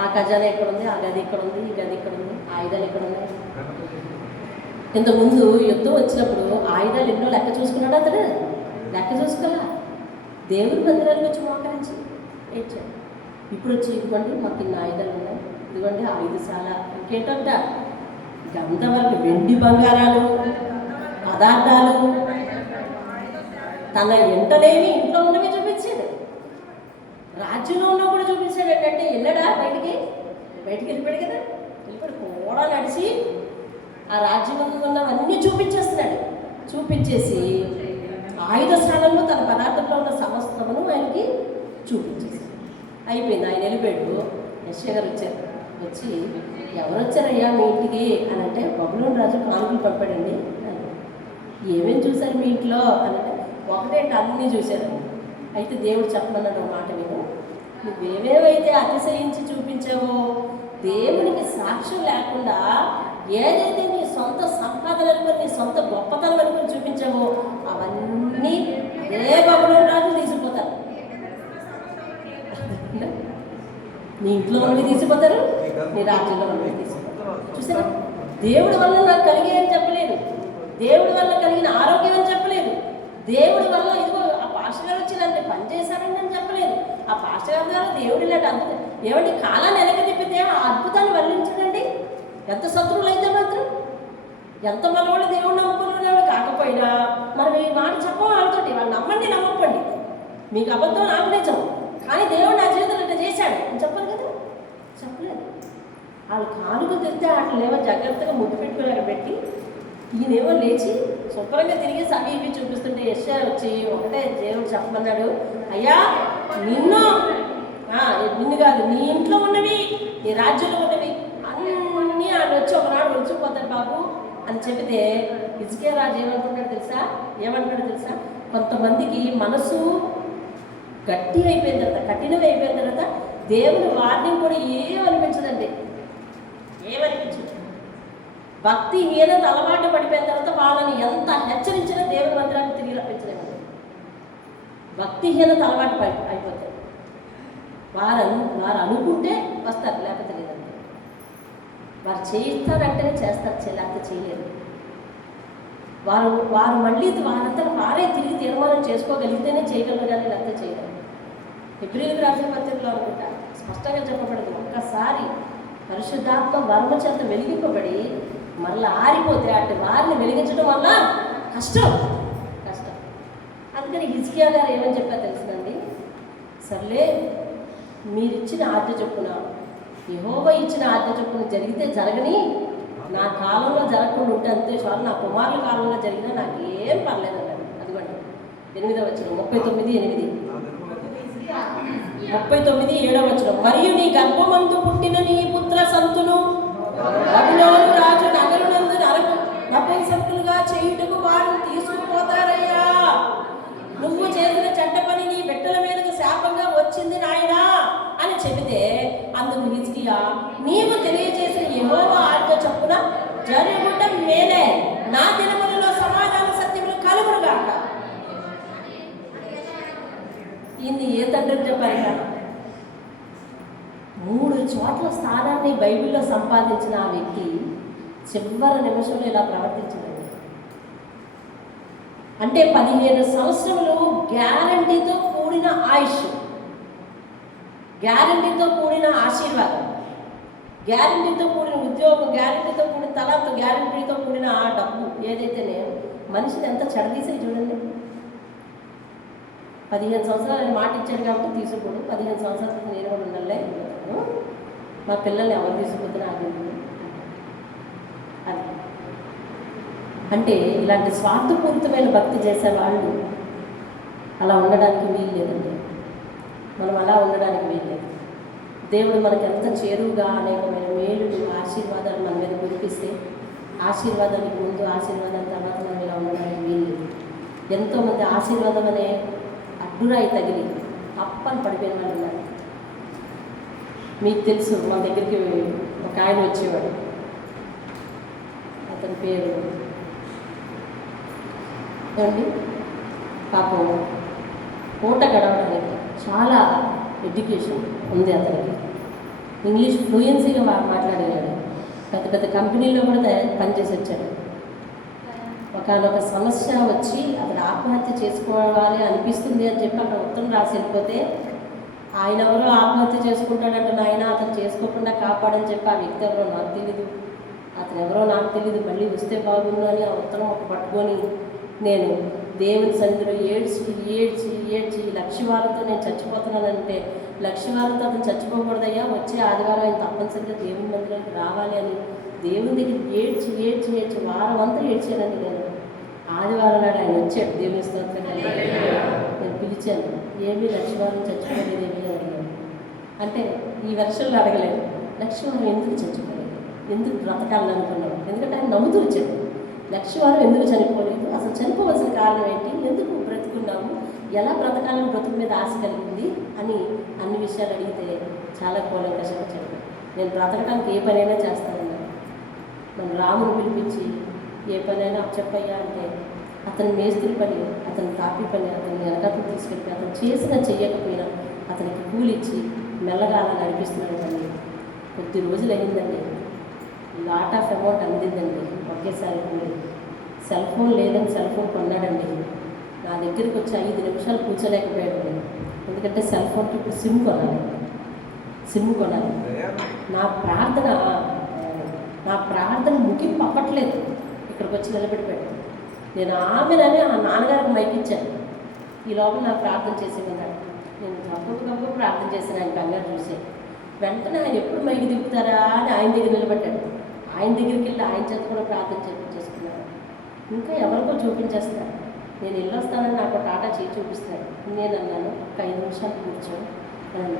ఆ ఖజానా ఇక్కడ ఉంది, ఆ గది ఇక్కడ ఉంది, ఈ గది ఇక్కడ ఉంది, ఆయుధాలు ఇక్కడ ఉన్నాయి. ఇంతకుముందు యుద్ధం వచ్చినప్పుడు ఆయుధాలు ఎన్నో లెక్క చూసుకున్నాడు అతడు. లెక్క చూసుకోవాలా, దేవుడి మందిరానికి వచ్చి మోకరించి ఇచ్చాడు. ఇప్పుడు వచ్చి ఇదిగోండి మాకు ఇన్ని ఆయుధాలు ఉన్నాయి, ఇదిగోండి ఆయుధశాల, ఇంకేంటంట గంధవరకు వెండి బంగారాలు పదార్థాలు తన ఎంటలేని ఇంట్లో ఉన్నవి చూపించాడు. రాజ్యంలో ఉన్నా కూడా చూపించాడు. ఏంటంటే వెళ్ళాడా బయటికి వెళ్ళిపోయాడు కదా, వెళ్ళిపోయాడు కూడా నడిచి ఆ రాజ్యంలో ఉన్నవన్నీ చూపించేసి ఆయుధ స్థానంలో తన పదార్థంలో ఉన్న సమస్తమును ఆయనకి చూపించేసి అయిపోయింది. ఆయన వెళ్ళిపోయాడు. యశ్యా గారు వచ్చి ఎవరు వచ్చారయ్యా మీ ఇంటికి అని అంటే బబులోను రాజు కానుకలు పంపాడండి. ఏమేమి చూశారు మీ ఇంట్లో అని అంటే ఒకటేంటి అన్నీ చూశారు. అయితే దేవుడు చెప్పమన్నాడు మాట, నువ్వేమేమైతే అతిశయించి చూపించావో దేవునికి సాక్ష్యం లేకుండా ఏదైతే నీ సొంత సంపాదన అనుకుని నీ సొంత గొప్పతనం అనుకుని చూపించావో అవన్నీ అదే బబులోను రాజు తీసుకుపోతారు. నీ ఇంట్లో ఉండి తీసిపోతారు, నీ రాజ్యంలో ఉండి తీసుకుపోతారు. చూసారా, దేవుడి వల్ల నాకు కలిగేయని చెప్పలేదు, దేవుడి వల్ల కలిగిన ఆరోగ్యం అని చెప్పలేదు, దేవుడి వల్ల ఇదిగో ఆ పాస్టర్ గారు వచ్చి నన్ను పని చేశారని నేను చెప్పలేదు. ఆ పాస్టర్ గారు దేవుడి లాంటి అద్భుతం ఏమంటే కాలాన్ని వెనక తిప్పితే ఆ అద్భుతాన్ని వర్ణించడండి. ఎంత శత్రువులు అయితే మాత్రం, ఎంత మనవాళ్ళు దేవుడు నమ్ముకునేవాడు కాకపోయినా మనం ఈ మాట చెప్పం వాళ్ళతోటి, వాళ్ళు నమ్మండి నమ్మకండి, మీకు అబద్ధం నాకు నిజం, కానీ దేవుడు నా జీవితంలో ఇట్లా చేశాడు అని చెప్పాలి కదా, చెప్పలేదు. వాళ్ళు కానుక తిరిగితే వాటినేమో జాగ్రత్తగా ముద్దు పెట్టుకుని అక్కడ పెట్టి ఈయనేమో లేచి శుభ్రంగా తిరిగి అవి ఇవి చూపిస్తుంటే యెషయా వచ్చి ఒకటే దేవుడు చెప్పమన్నాడు, అయ్యా నిన్ను కాదు, నీ ఇంట్లో ఉన్నవి, నీ రాజ్యంలో ఉన్నవి అన్నీ ఆయన వచ్చి ఒకనాడు ఒలిచిపోతాడు బాబు అని చెబితే హిజ్కియా రాజు ఏమనుకుంటాడు తెలుసా, కొంతమందికి మనసు గట్టి అయిపోయిన తర్వాత, కఠినం అయిపోయిన తర్వాత దేవుని వార్నింగ్ కూడా ఏమనిపించదండి, ఏమనిపించదు. భక్తిహీనత అలవాటు పడిపోయిన తర్వాత వాళ్ళని ఎంత హెచ్చరించినా దేవుని మందిరాన్ని తిరిగి రప్పించలేము. భక్తిహీనత అలవాటు అయిపోతాయి. వారు అనుకుంటే వస్తారు, లేకపోతే లేదంటే వారు చేయిస్తారంటేనే చేస్తారు, లేకపోతే చేయలేరు. వారు మళ్ళీ వారంతా వారే తిరిగి తీర్మానం చేసుకోగలిగితేనే చేయగలరు, కానీ లేకపోతే చేయగలరు. హెబ్రీయులకు రాసిన పత్రికలో అనుకుంటా స్పష్టంగా చెప్పబడింది, ఒక్కసారి పరిశుద్ధాత్మ వరము చేత వెలిగింపబడి మళ్ళీ ఆరిపోతే అటు వారిని వెలిగించడం వల్ల కష్టం. అందుకని హిజ్కియా గారు ఏమని చెప్పారు తెలుసునండి, సర్లే మీరిచ్చిన ఆజ్ఞ చొప్పున, యెహోవా ఇచ్చిన ఆజ్ఞ చొప్పున జరిగితే జరగని, నా కాలంలో జరగకుండా ఉంటే అంతే చాలు, నా కుమారుల కాలంలో జరిగినా నాకు ఏం పర్లేదు అన్నాడు. అదిగోండి 8వ వచనం 39:8, 39:7 వచనం, మరియు నీ గర్భమందు పుట్టిన నీ పుత్ర సంతును బబులోను రాజు నగరునందు నపుంసకులుగా చేయుటకు వారు తీసుకుపోతారయ్యా. నువ్వు చేసిన చెడ్డ పని నీ బిడ్డల మీదకు శాపంగా వచ్చింది నాయనా అని చెబితే అందుకు హిజ్కియా, నీవు తెలియజేసిన యెహోవా ఆజ్ఞ చొప్పున జరుగుట మేలే, నా దినములలో సమాధాన సత్యములు కలుగునుగాక. ఇది ఏ తండ్రికి చెప్పారు? 3 చోట్ల స్థానాన్ని బైబిల్లో సంపాదించిన ఆ వ్యక్తి చివరి నిమిషంలో ఇలా ప్రవర్తించాడు. అంటే 15 సంవత్సరములు గ్యారంటీతో కూడిన ఆయుష్, గ్యారంటీతో కూడిన ఆశీర్వాదం, గ్యారంటీతో కూడిన ఉద్యోగం, గ్యారంటీతో కూడిన తలాంత, గ్యారంటీతో కూడిన ఆ డబ్బు ఏదైతేనే మనిషిని ఎంత చెడదీసే చూడండి. 15 సంవత్సరాలు ఆయన మాట ఇచ్చాడు కాబట్టి తీసుకోడు, 15 సంవత్సరాలకు నేను కూడా ఉండాలి, మా పిల్లల్ని ఎవరు తీసుకుపోతున్నా అది. అంటే ఇలాంటి స్వార్థపూరితమైన భక్తి చేసే వాళ్ళు అలా ఉండడానికి వీలు లేదండి. మనం అలా ఉండడానికి వీలు లేదు. దేవుడు మనకు ఎంత చేరువుగా అనేకమైన మేలులు, ఆశీర్వాదాలు మన మీద కురిపిస్తే ఆశీర్వాదానికి ముందు, ఆశీర్వాదాల తర్వాత మనం ఇలా ఉండడానికి వీలు లేదు. ఎంతోమంది ఆశీర్వాదం అనే అడ్డురాయి తగిలి తప్పని పడిపోయిన వాళ్ళు ఉన్నారు. మీకు తెలుసు, మన దగ్గరికి ఒక ఆయన వచ్చేవాడు, అతని పేరు ఏమండి, పాపం పూట గడవడానికి చాలా ఎడ్యుకేషన్ ఉంది అతనికి, ఇంగ్లీష్ ఫ్లూయెన్సీగా మాట్లాడేవాడు, పెద్ద పెద్ద కంపెనీల్లో కూడా పనిచేసి వచ్చాడు. ఒకనొక సమస్య వచ్చి అతడు ఆత్మహత్య చేసుకోవాలి అనిపిస్తుంది అని చెప్పి అక్కడ ఉత్తరం రాసి వెళ్ళిపోతే, ఆయన ఎవరో ఆత్మహత్య చేసుకుంటాడంటే ఆయన అతను చేసుకోకుండా కాపాడని చెప్పి ఆ వ్యక్తి ఎవరో నాకు తెలీదు, అతను ఎవరో నాకు తెలీదు, మళ్ళీ వస్తే బాగుండు అని ఆ ఉత్తరం ఒక పట్టుకొని నేను దేవుని సన్నిధిలో ఏడ్చి లక్ష్యవారంతో నేను చచ్చిపోతున్నానంటే, లక్ష్యవారంతో అతను చచ్చిపోకూడదయ్యా, వచ్చే ఆదివారం ఆయన తప్పనిసరిగా దేవుని మందిరానికి రావాలి అని దేవుని దగ్గర ఏడ్చి వారం అంతా ఏడ్చానండి. నేను ఆదివారం నాడు ఆయన వచ్చాడు, దేవుని స్తోత్రం. నేను పిలిచాను, ఏమీ లక్ష్యవారం చచ్చిపోలేదు ఏమీ అడిగాను. అంటే ఈ వర్షంలో అడగలేదు, లక్ష్యవారం ఎందుకు చచ్చిపోలేదు, ఎందుకు బ్రతకాలని అనుకున్నాను, ఎందుకంటే ఆయన నమ్ముతూ వచ్చాడు. లక్ష్యవారం ఎందుకు చనిపోలేదు, అసలు చనిపోవలసిన కారణం ఏంటి, ఎందుకు బ్రతుకున్నాము, ఎలా బ్రతకాలని బ్రతుకు మీద ఆశ కలిగింది అని అన్ని విషయాలు అడిగితే చాలా కూలంకషంగా చెప్పాడు. నేను బ్రతకడానికి ఏ పనైనా చేస్తానన్నా. మన రాముని పిలిపించి ఏ పనైనా చెప్పయ్యా అంటే అతని మేస్త్రి పని, అతని కాపీ పని, అతని వెనకాతలు తీసుకెళ్ళి అతను చేసినా చెయ్యకపోయినా అతనికి కూలిచ్చి మెల్లగా అలా నడిపిస్తున్నాడు అండి. కొద్ది రోజులు అయిందండి, లాట్ ఆఫ్ అమౌంట్ అందిందండి ఒకేసారి. సెల్ ఫోన్ లేదని సెల్ ఫోన్ కొన్నాడండి. నా దగ్గరికి వచ్చి 5 నిమిషాలు కూర్చోలేకపోయాడు. ఎందుకంటే సెల్ ఫోన్కి ఇప్పుడు సిమ్ కొనాలి. నా ప్రార్థన ముగింపు అవ్వట్లేదు, ఇక్కడికి వచ్చి నిలబెట్టాడు. నేను ఆమెనని ఆ నాన్నగారికి మైకిచ్చాను. ఈ లోపల నాకు ప్రార్థన చేసేమన్నాడు. నేను గబ్బు ప్రార్థన చేశాను. ఆయన కంగారు చూసే వెంటనే ఆయన ఎప్పుడు మైకి దిగుతారా అని ఆయన దగ్గర నిలబెట్టాడు. ఆయన దగ్గరికి వెళ్ళి ఆయన చేత కూడా ప్రార్థన చేసుకున్నాడు. ఇంకా ఎవరికో చూపించేస్తాడు. నేను వెళ్ళొస్తానని నాకు టాటా చేయి చూపిస్తాడు. నేను అన్నాను, ఒక 5 నిమిషాలు కూర్చో లేదు.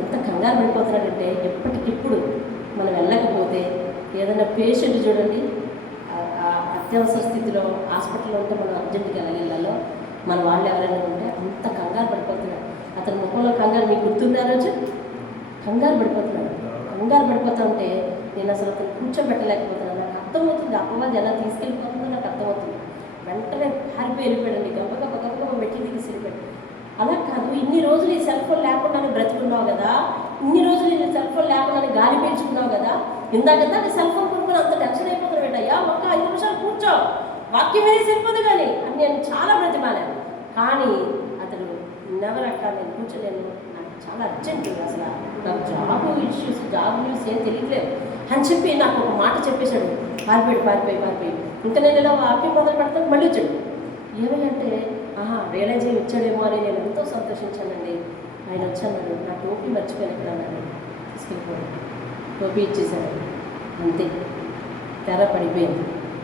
ఎంత కంగారు పడిపోతున్నాడంటే ఎప్పటికిప్పుడు మనం వెళ్ళకపోతే ఏదైనా పేషెంట్ చూడండి అత్యవసర స్థితిలో హాస్పిటల్లో ఉంటే మనం అర్జెంటుగా వెళ్ళాలో మన వాళ్ళు ఎవరైనా ఉంటే అంత కంగారు పడిపోతున్నాడు. అతని ముఖంలో కంగారు మీకు గుర్తుండే రోజు కంగారు పడిపోతా ఉంటే నేను అసలు అతను కూర్చోబెట్టలేకపోతున్నాను. నాకు అర్థమవుతుంది అపవాది ఎలా తీసుకెళ్ళిపోతుందో నాకు అర్థమవుతుంది. వెంటనే పారిపోయి వెళ్ళిపోయాడండి. గబ్బ మెట్లు దిగి వెళ్ళిపోయాడు. అలా కాదు, ఇన్ని రోజులు ఈ సెల్ ఫోన్ లేకుండానే బ్రతుకున్నావు కదా, ఇన్ని రోజులు ఈ సెల్ ఫోన్ లేకుండానే గాలి పీల్చుకున్నావు కదా, ఇందాక నీ సెల్ ఫోన్ కొనుక్కుని అంత టెన్షన్ అయిపోతుంది ఏంటయ్యా, ఒక్క 5 నిమిషాలు కూర్చో, వాక్యం వేరే సరిపోదు కానీ అని నేను చాలా బ్రతిమాలాను. కానీ అతను నెవరక్క నేను కూర్చోలేను, నాకు చాలా అర్జెంటు, అసలు నాకు జాబ్ న్యూస్ ఏం తెలియట్లేదు అని చెప్పి నాకు ఒక మాట చెప్పేశాడు. పారిపోయి ఇంకా నేను ఇలా వాక్యం మొదలు పెడతాను. మళ్ళీ వచ్చాడు. ఏమంటే రియలైజ్ అయ్యి వచ్చాడేమో అని నేను ఎంతో సంతోషించానండి. ఆయన వచ్చాడు, నా టోపీ మర్చిపోయాను ఎక్కడ అన్నాడు. తీసుకెళ్ళిపోయాడు, టోపీ ఇచ్చేసాడు. అంతే, తెర పడిపోయింది.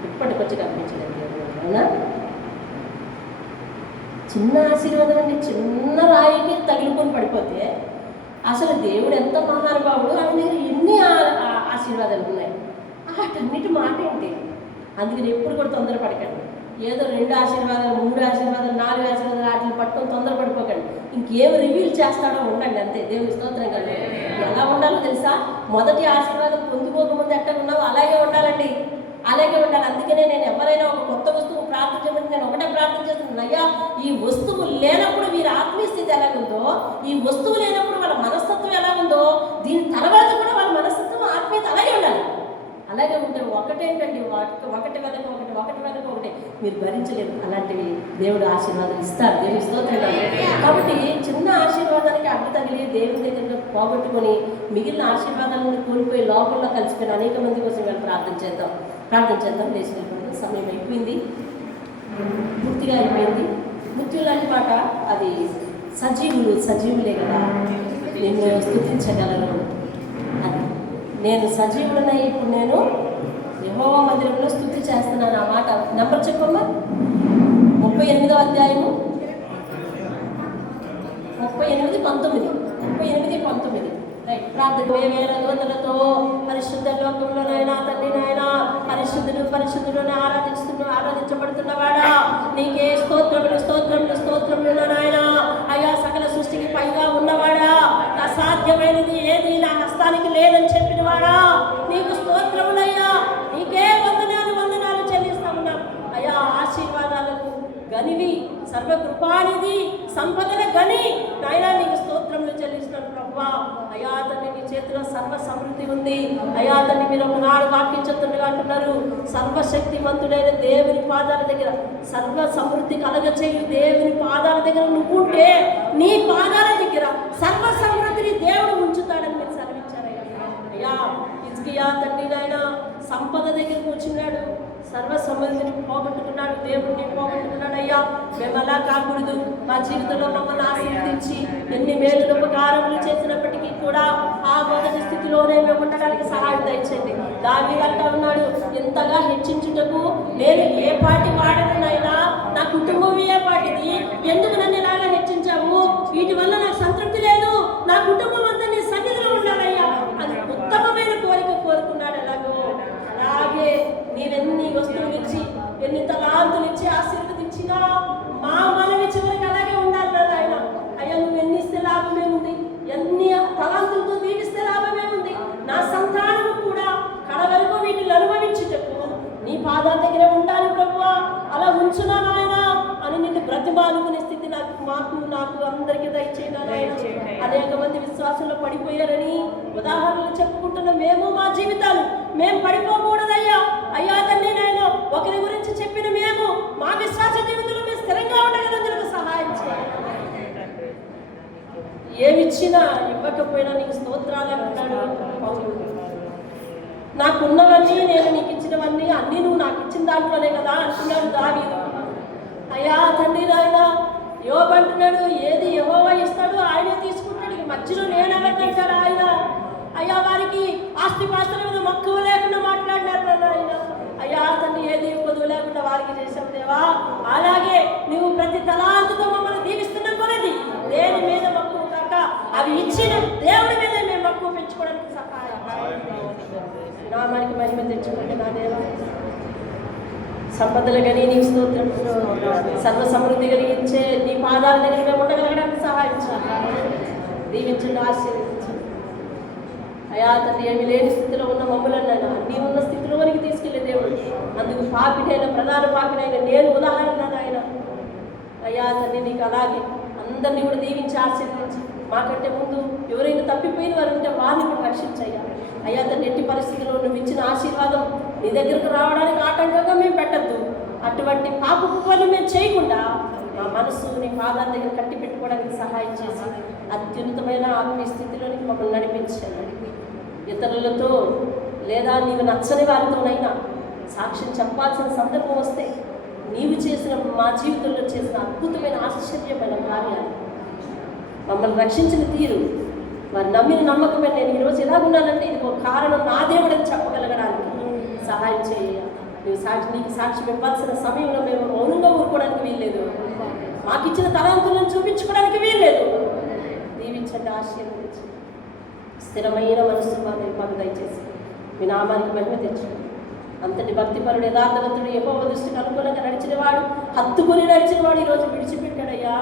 ఇప్పటికొచ్చి కనిపించలేదు. అవునా? చిన్న ఆశీర్వాదం అండి, చిన్న రాయికి తగిలికొని పడిపోతే అసలు దేవుడు ఎంత మహానుభావుడు, ఆయన దగ్గర ఎన్ని ఆశీర్వాదాలు ఉన్నాయి. వాటన్నిటి మాట ఏంటి? అందుకని ఎప్పుడు కూడా తొందరపడకండి. ఏదో 2 ఆశీర్వాదాలు, 3 ఆశీర్వాదాలు, 4 ఆశీర్వాదాలు వాటిని పట్టుకొని తొందరపడిపోకండి. ఇంకేం రివీల్ చేస్తాడో ఉండండి అంతే. దేవుని స్తోత్రం కదా. ఎలా ఉండాలో తెలుసా? మొదటి ఆశీర్వాదం పొందుకోకముందు ఎట్లా ఉన్నావో అలాగే ఉండాలండి, అలాగే ఉండాలి. అందుకనే నేను ఎవరైనా ఒక కొత్త వస్తువు ప్రార్థన చేయమని నేను ఒకటే ప్రార్థన చేస్తున్నాను. అయ్యా, ఈ వస్తువు లేనప్పుడు వీరి ఆత్మీయ స్థితి ఎలాగుందో, ఈ వస్తువు లేనప్పుడు వాళ్ళ మనస్తత్వం ఎలాగుందో, దీని తర్వాత కూడా వాళ్ళ మనస్తత్వం ఆత్మీయత అలాగే ఉండాలి. అలాగే ఉంటే ఒకటేంటండి, ఒకటి వెనక ఒకటి మీరు భరించలేరు. అలాంటివి దేవుడు ఆశీర్వాదాలు ఇస్తారు. దేవుని స్తోత్రం. కాబట్టి చిన్న ఆశీర్వాదానికి అడ్డు తగిలి దేవుని దగ్గర పోగొట్టుకొని మిగిలిన ఆశీర్వాదాలను కోల్పోయి లోపల్లో కలిసిపోయిన అనేక మంది కోసం మేము ప్రార్థన చేద్దాం. లేచినప్పుడు సమయం అయిపోయింది, పూర్తిగా అయిపోయింది. మృత్యులాంటి మాట అది సజీవులే కదా, నిన్ను స్తుతించగలను. నేను సజీవుడనై ఇప్పుడు నేను యెహోవా మందిరంలో స్తుతి చేస్తున్నాను. ఆ మాట నెంబర్ చెప్పమ్మా. 38వ అధ్యాయము 38-19 రైట్. ప్రార్థన వేవేల యోధులతో పరిశుద్ధ లోకంలోనైనా తండ్రి నాయనా పరిశుద్ధుడు ఆరాధించబడుతున్నవాడా, నీకే స్తోత్రములు నాయన. అయ్యా, సకల సృష్టికి పైగా ఉన్నవాడా, అసాధ్యమైనది ఏది నా హస్తానికి లేదని చెప్పిన వాడా, నీకు స్తోత్రములయ్యా. నీకే వందనాలు చెల్లిస్తా ఉన్నాం అయ్యా. ఆశీర్వాదాలకు గనివి, సర్వకృపానిధి, సంపదల గని నాయనా, నీకు స్తోత్రములు చెల్లిస్తున్నాను ప్రభువా. అయ్యా తండ్రి, నీ చేతిలో సర్వ సమృద్ధి ఉంది. అయ్యా తండ్రి, మీరు ఒకనాడు వాక్యం చెప్తుండగా అంటున్నారు, సర్వశక్తిమంతుడైన దేవుని పాదాల దగ్గర సర్వ సమృద్ధి కలగచేయు దేవుని పాదాల దగ్గర నువ్వుంటే నీ పాదాల దగ్గర సర్వ సమృద్ధిని దేవుడు ఉంచుతాడని మీరు సెలవిచ్చారయ్యా. అయ్యా హిజ్కియా తండ్రి నాయన సంపద దగ్గర కూర్చున్నాడు, సర్వ సమృద్ధిని పోగొట్టుకున్నాడు, దేవుడిని పోగొట్టుకున్నాడు. అయ్యా, మేము అలా కాకూడదు. మా జీవితంలో మమ్మల్ని ఆశీర్వదించి ఎన్ని మేలు ఉపకారములు చేసినప్పటికీ కూడా ఆ మొదటి స్థితిలోనే మేము ఉండడానికి సహాయం దయచేయండి. దావీదు అంటా ఉన్నాడు, ఎంతగా హెచ్చించుటకు నేను ఏ పాటి వాడనైనా నా కుటుంబం ఏ పాటిది, ఎందుకు నన్ను ఇలాగా హెచ్చించావు, వీటి వల్ల నాకు సంతృప్తి లేదు, నా కుటుంబం అంతా నీ సన్నిధిలో ఉండాలయ్యా అని ఉత్తమమైన కోరిక కోరుకున్నాడు. అలాగే నీవెన్ని వస్తువులు ఇచ్చి ఎన్ని తలాంతులు ఇచ్చి ఆశీర్వదించినా మా మనవి చివరికి అలాగే ఉండాలి కదా ఆయన. అయ్యా, నువ్వు ఎన్ని ఇస్తే లాభమే ఉంది, ఎన్ని తలాంతులతో దీవిస్తే లాభం మానుకునే స్థితి నాకు అందరికీ దయచేయగా. అనేక మంది విశ్వాసంలో పడిపోయారని ఉదాహరణలు చెప్పుకుంటున్న మేము మా జీవితాలు మేము పడిపోకూడదయ్యా. అయ్యా తండ్రి నేను ఒకరి గురించి చెప్పిన మేము మా విశ్వాస జీవితంలో మేము స్థిరంగా ఉండగలందుకు సహాయం చేయాలి. ఏమిచ్చినా ఇవ్వకపోయినా నీకు స్తోత్రాలు అంటున్నాడు పౌలుడు. నాకున్నవన్నీ నేను నీకు ఇచ్చినవన్నీ అన్నీ నువ్వు నాకు ఇచ్చిన దాంట్లోనే కదా అంటున్నాడు దావీదు. అయ్యా తండ్రి నాయన యోబు అంటున్నాడు ఏది యెహోవా ఇస్తాడో ఆయనే తీసుకుంటాడు, మధ్యలో నేనెవరికంటాడు ఆయన. అయ్యా వారికి ఆస్తిపాస్తుల మీద మక్కువ లేకుండా మాట్లాడినారు ఆయన. అయ్యా తండ్రి ఏది పొదువు లేకుండా వారికి చేసావు దేవా. అలాగే నువ్వు ప్రతి తలాంతుతో మమ్మల్ని దీవిస్తున్నాం కొనది దేని మీద మక్కువ కాక అవి ఇచ్చిన దేవుడి మీద మేము మక్కువ పెంచుకోవడానికి సహాయం నామానికి మహిమ తెచ్చుకోండి నా దేవా. సంపదలు కానీ నీకు స్తోత్రం, సర్వ సమృద్ధి కలిగించే నీ పాదాల దగ్గర మేము ఉండగలగడానికి సహాయం చేయాలి. దీవించండి, ఆశీర్వదించండి. అయా తండ్రి ఏమి లేని స్థితిలో ఉన్న మమ్మల్ని అన్నీ ఉన్న స్థితిలో వరకు తీసుకెళ్లే దేవుడు. అందుకు పాపినైనా ప్రధాన పాపినైనా నేను ఉదాహరణ ఆయన. అయ్యా తండ్రి నీకు అలాగే అందరినీ కూడా దీవించి ఆశీర్వదించి మాకంటే ముందు ఎవరైనా తప్పిపోయిన వారు ఉంటే వారిని మేము రక్షించయ్యా. అయ్యా తండ్రి ఎట్టి పరిస్థితుల్లో నువ్వు ఇచ్చిన ఆశీర్వాదం నీ దగ్గరకు రావడానికి ఆటంకంగా మేము పెట్టద్దు. అటువంటి పాపపు పనులు మేము చేయకుండా మా మనసు నీ పాదాల దగ్గర కట్టి పెట్టుకోవడానికి సహాయం చేసి అత్యున్నతమైన ఆత్మీయ స్థితిలోనికి మమ్మల్ని నడిపించండి. ఇతరులతో లేదా నీవు నచ్చని వారితోనైనా సాక్ష్యం చెప్పాల్సిన సందర్భం వస్తే నీవు చేసిన మా జీవితంలో చేసిన అద్భుతమైన ఆశ్చర్యమైన కార్యాలు మమ్మల్ని రక్షించిన తీరు వారు నమ్మిన నమ్మకమే నేను ఈరోజు ఎలాగున్నానంటే ఇది ఒక కారణం నా దేవుడని చెప్పగలగడానికి సహాయం చేయ. నీకు సాక్ష్యం ఇవ్వాల్సిన సమయంలో మేము మౌనంగా ఊరుకోవడానికి వీల్లేదు, మాకు ఇచ్చిన తలాంతులను చూపించుకోవడానికి వీల్లేదు. దీవించండి, ఆశీర్వదించండి. స్థిరమైన మనసు మాకు దయచేసి మీ నామానికి మహిమ తెచ్చండి. అంతటి భక్తిపరుడు యథార్థవంతుడు యెహోవా దృష్టికి అనుకూలంగా నడిచినవాడు హత్తుకుని నడిచినవాడు ఈరోజు విడిచిపెట్టాడయ్యా.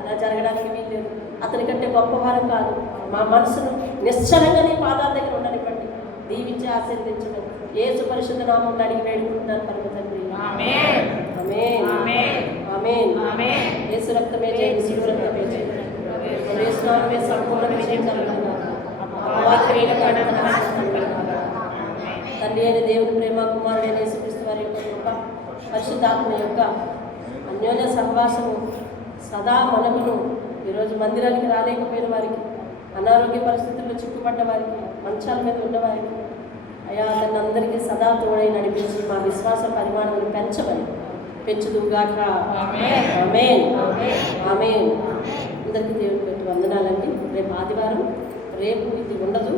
అలా జరగడానికి వీల్లేదు. అతని కంటే గొప్పవారం కాదు. మా మనసును నిశ్చలంగా నీ పాదాల దగ్గర ఉండనివ్వండి. దీవించి ఆశీర్వదించడం యేసు పరిశుద్ధ నామం అడిగి వేడుకుంటున్నాను పరమ తండ్రి. ఆమేన్ ఆమేన్ ఆమేన్. యేసు రక్తమే జయ, యేసు రక్తమే జయ. యేసు నామమే సంపూర్ణ విజయం కలుగును. తండ్రి అయిన దేవుని ప్రేమ, కుమారుడైన యేసుక్రీస్తు వారి యొక్క కృప, పరిశుద్ధాత్మ యొక్క అన్యోన్య సహవాసము సదా మనకును ఈరోజు మందిరానికి రాలేకపోయిన వారికి, అనారోగ్య పరిస్థితుల్లో చిక్కుపడ్డ వారికి, మంచాల మీద ఉన్నవారికి అయా తన అందరికీ సదా తోడై నడిపించి మా విశ్వాస పరిమాణాన్ని పెంచమని పెంచుదుగాక. ఆమేన్ ఆమేన్. అందరికీ దేవుని పెట్టి వందనాలండి. రేపు ఆదివారం, రేపు ఇది ఉండదు.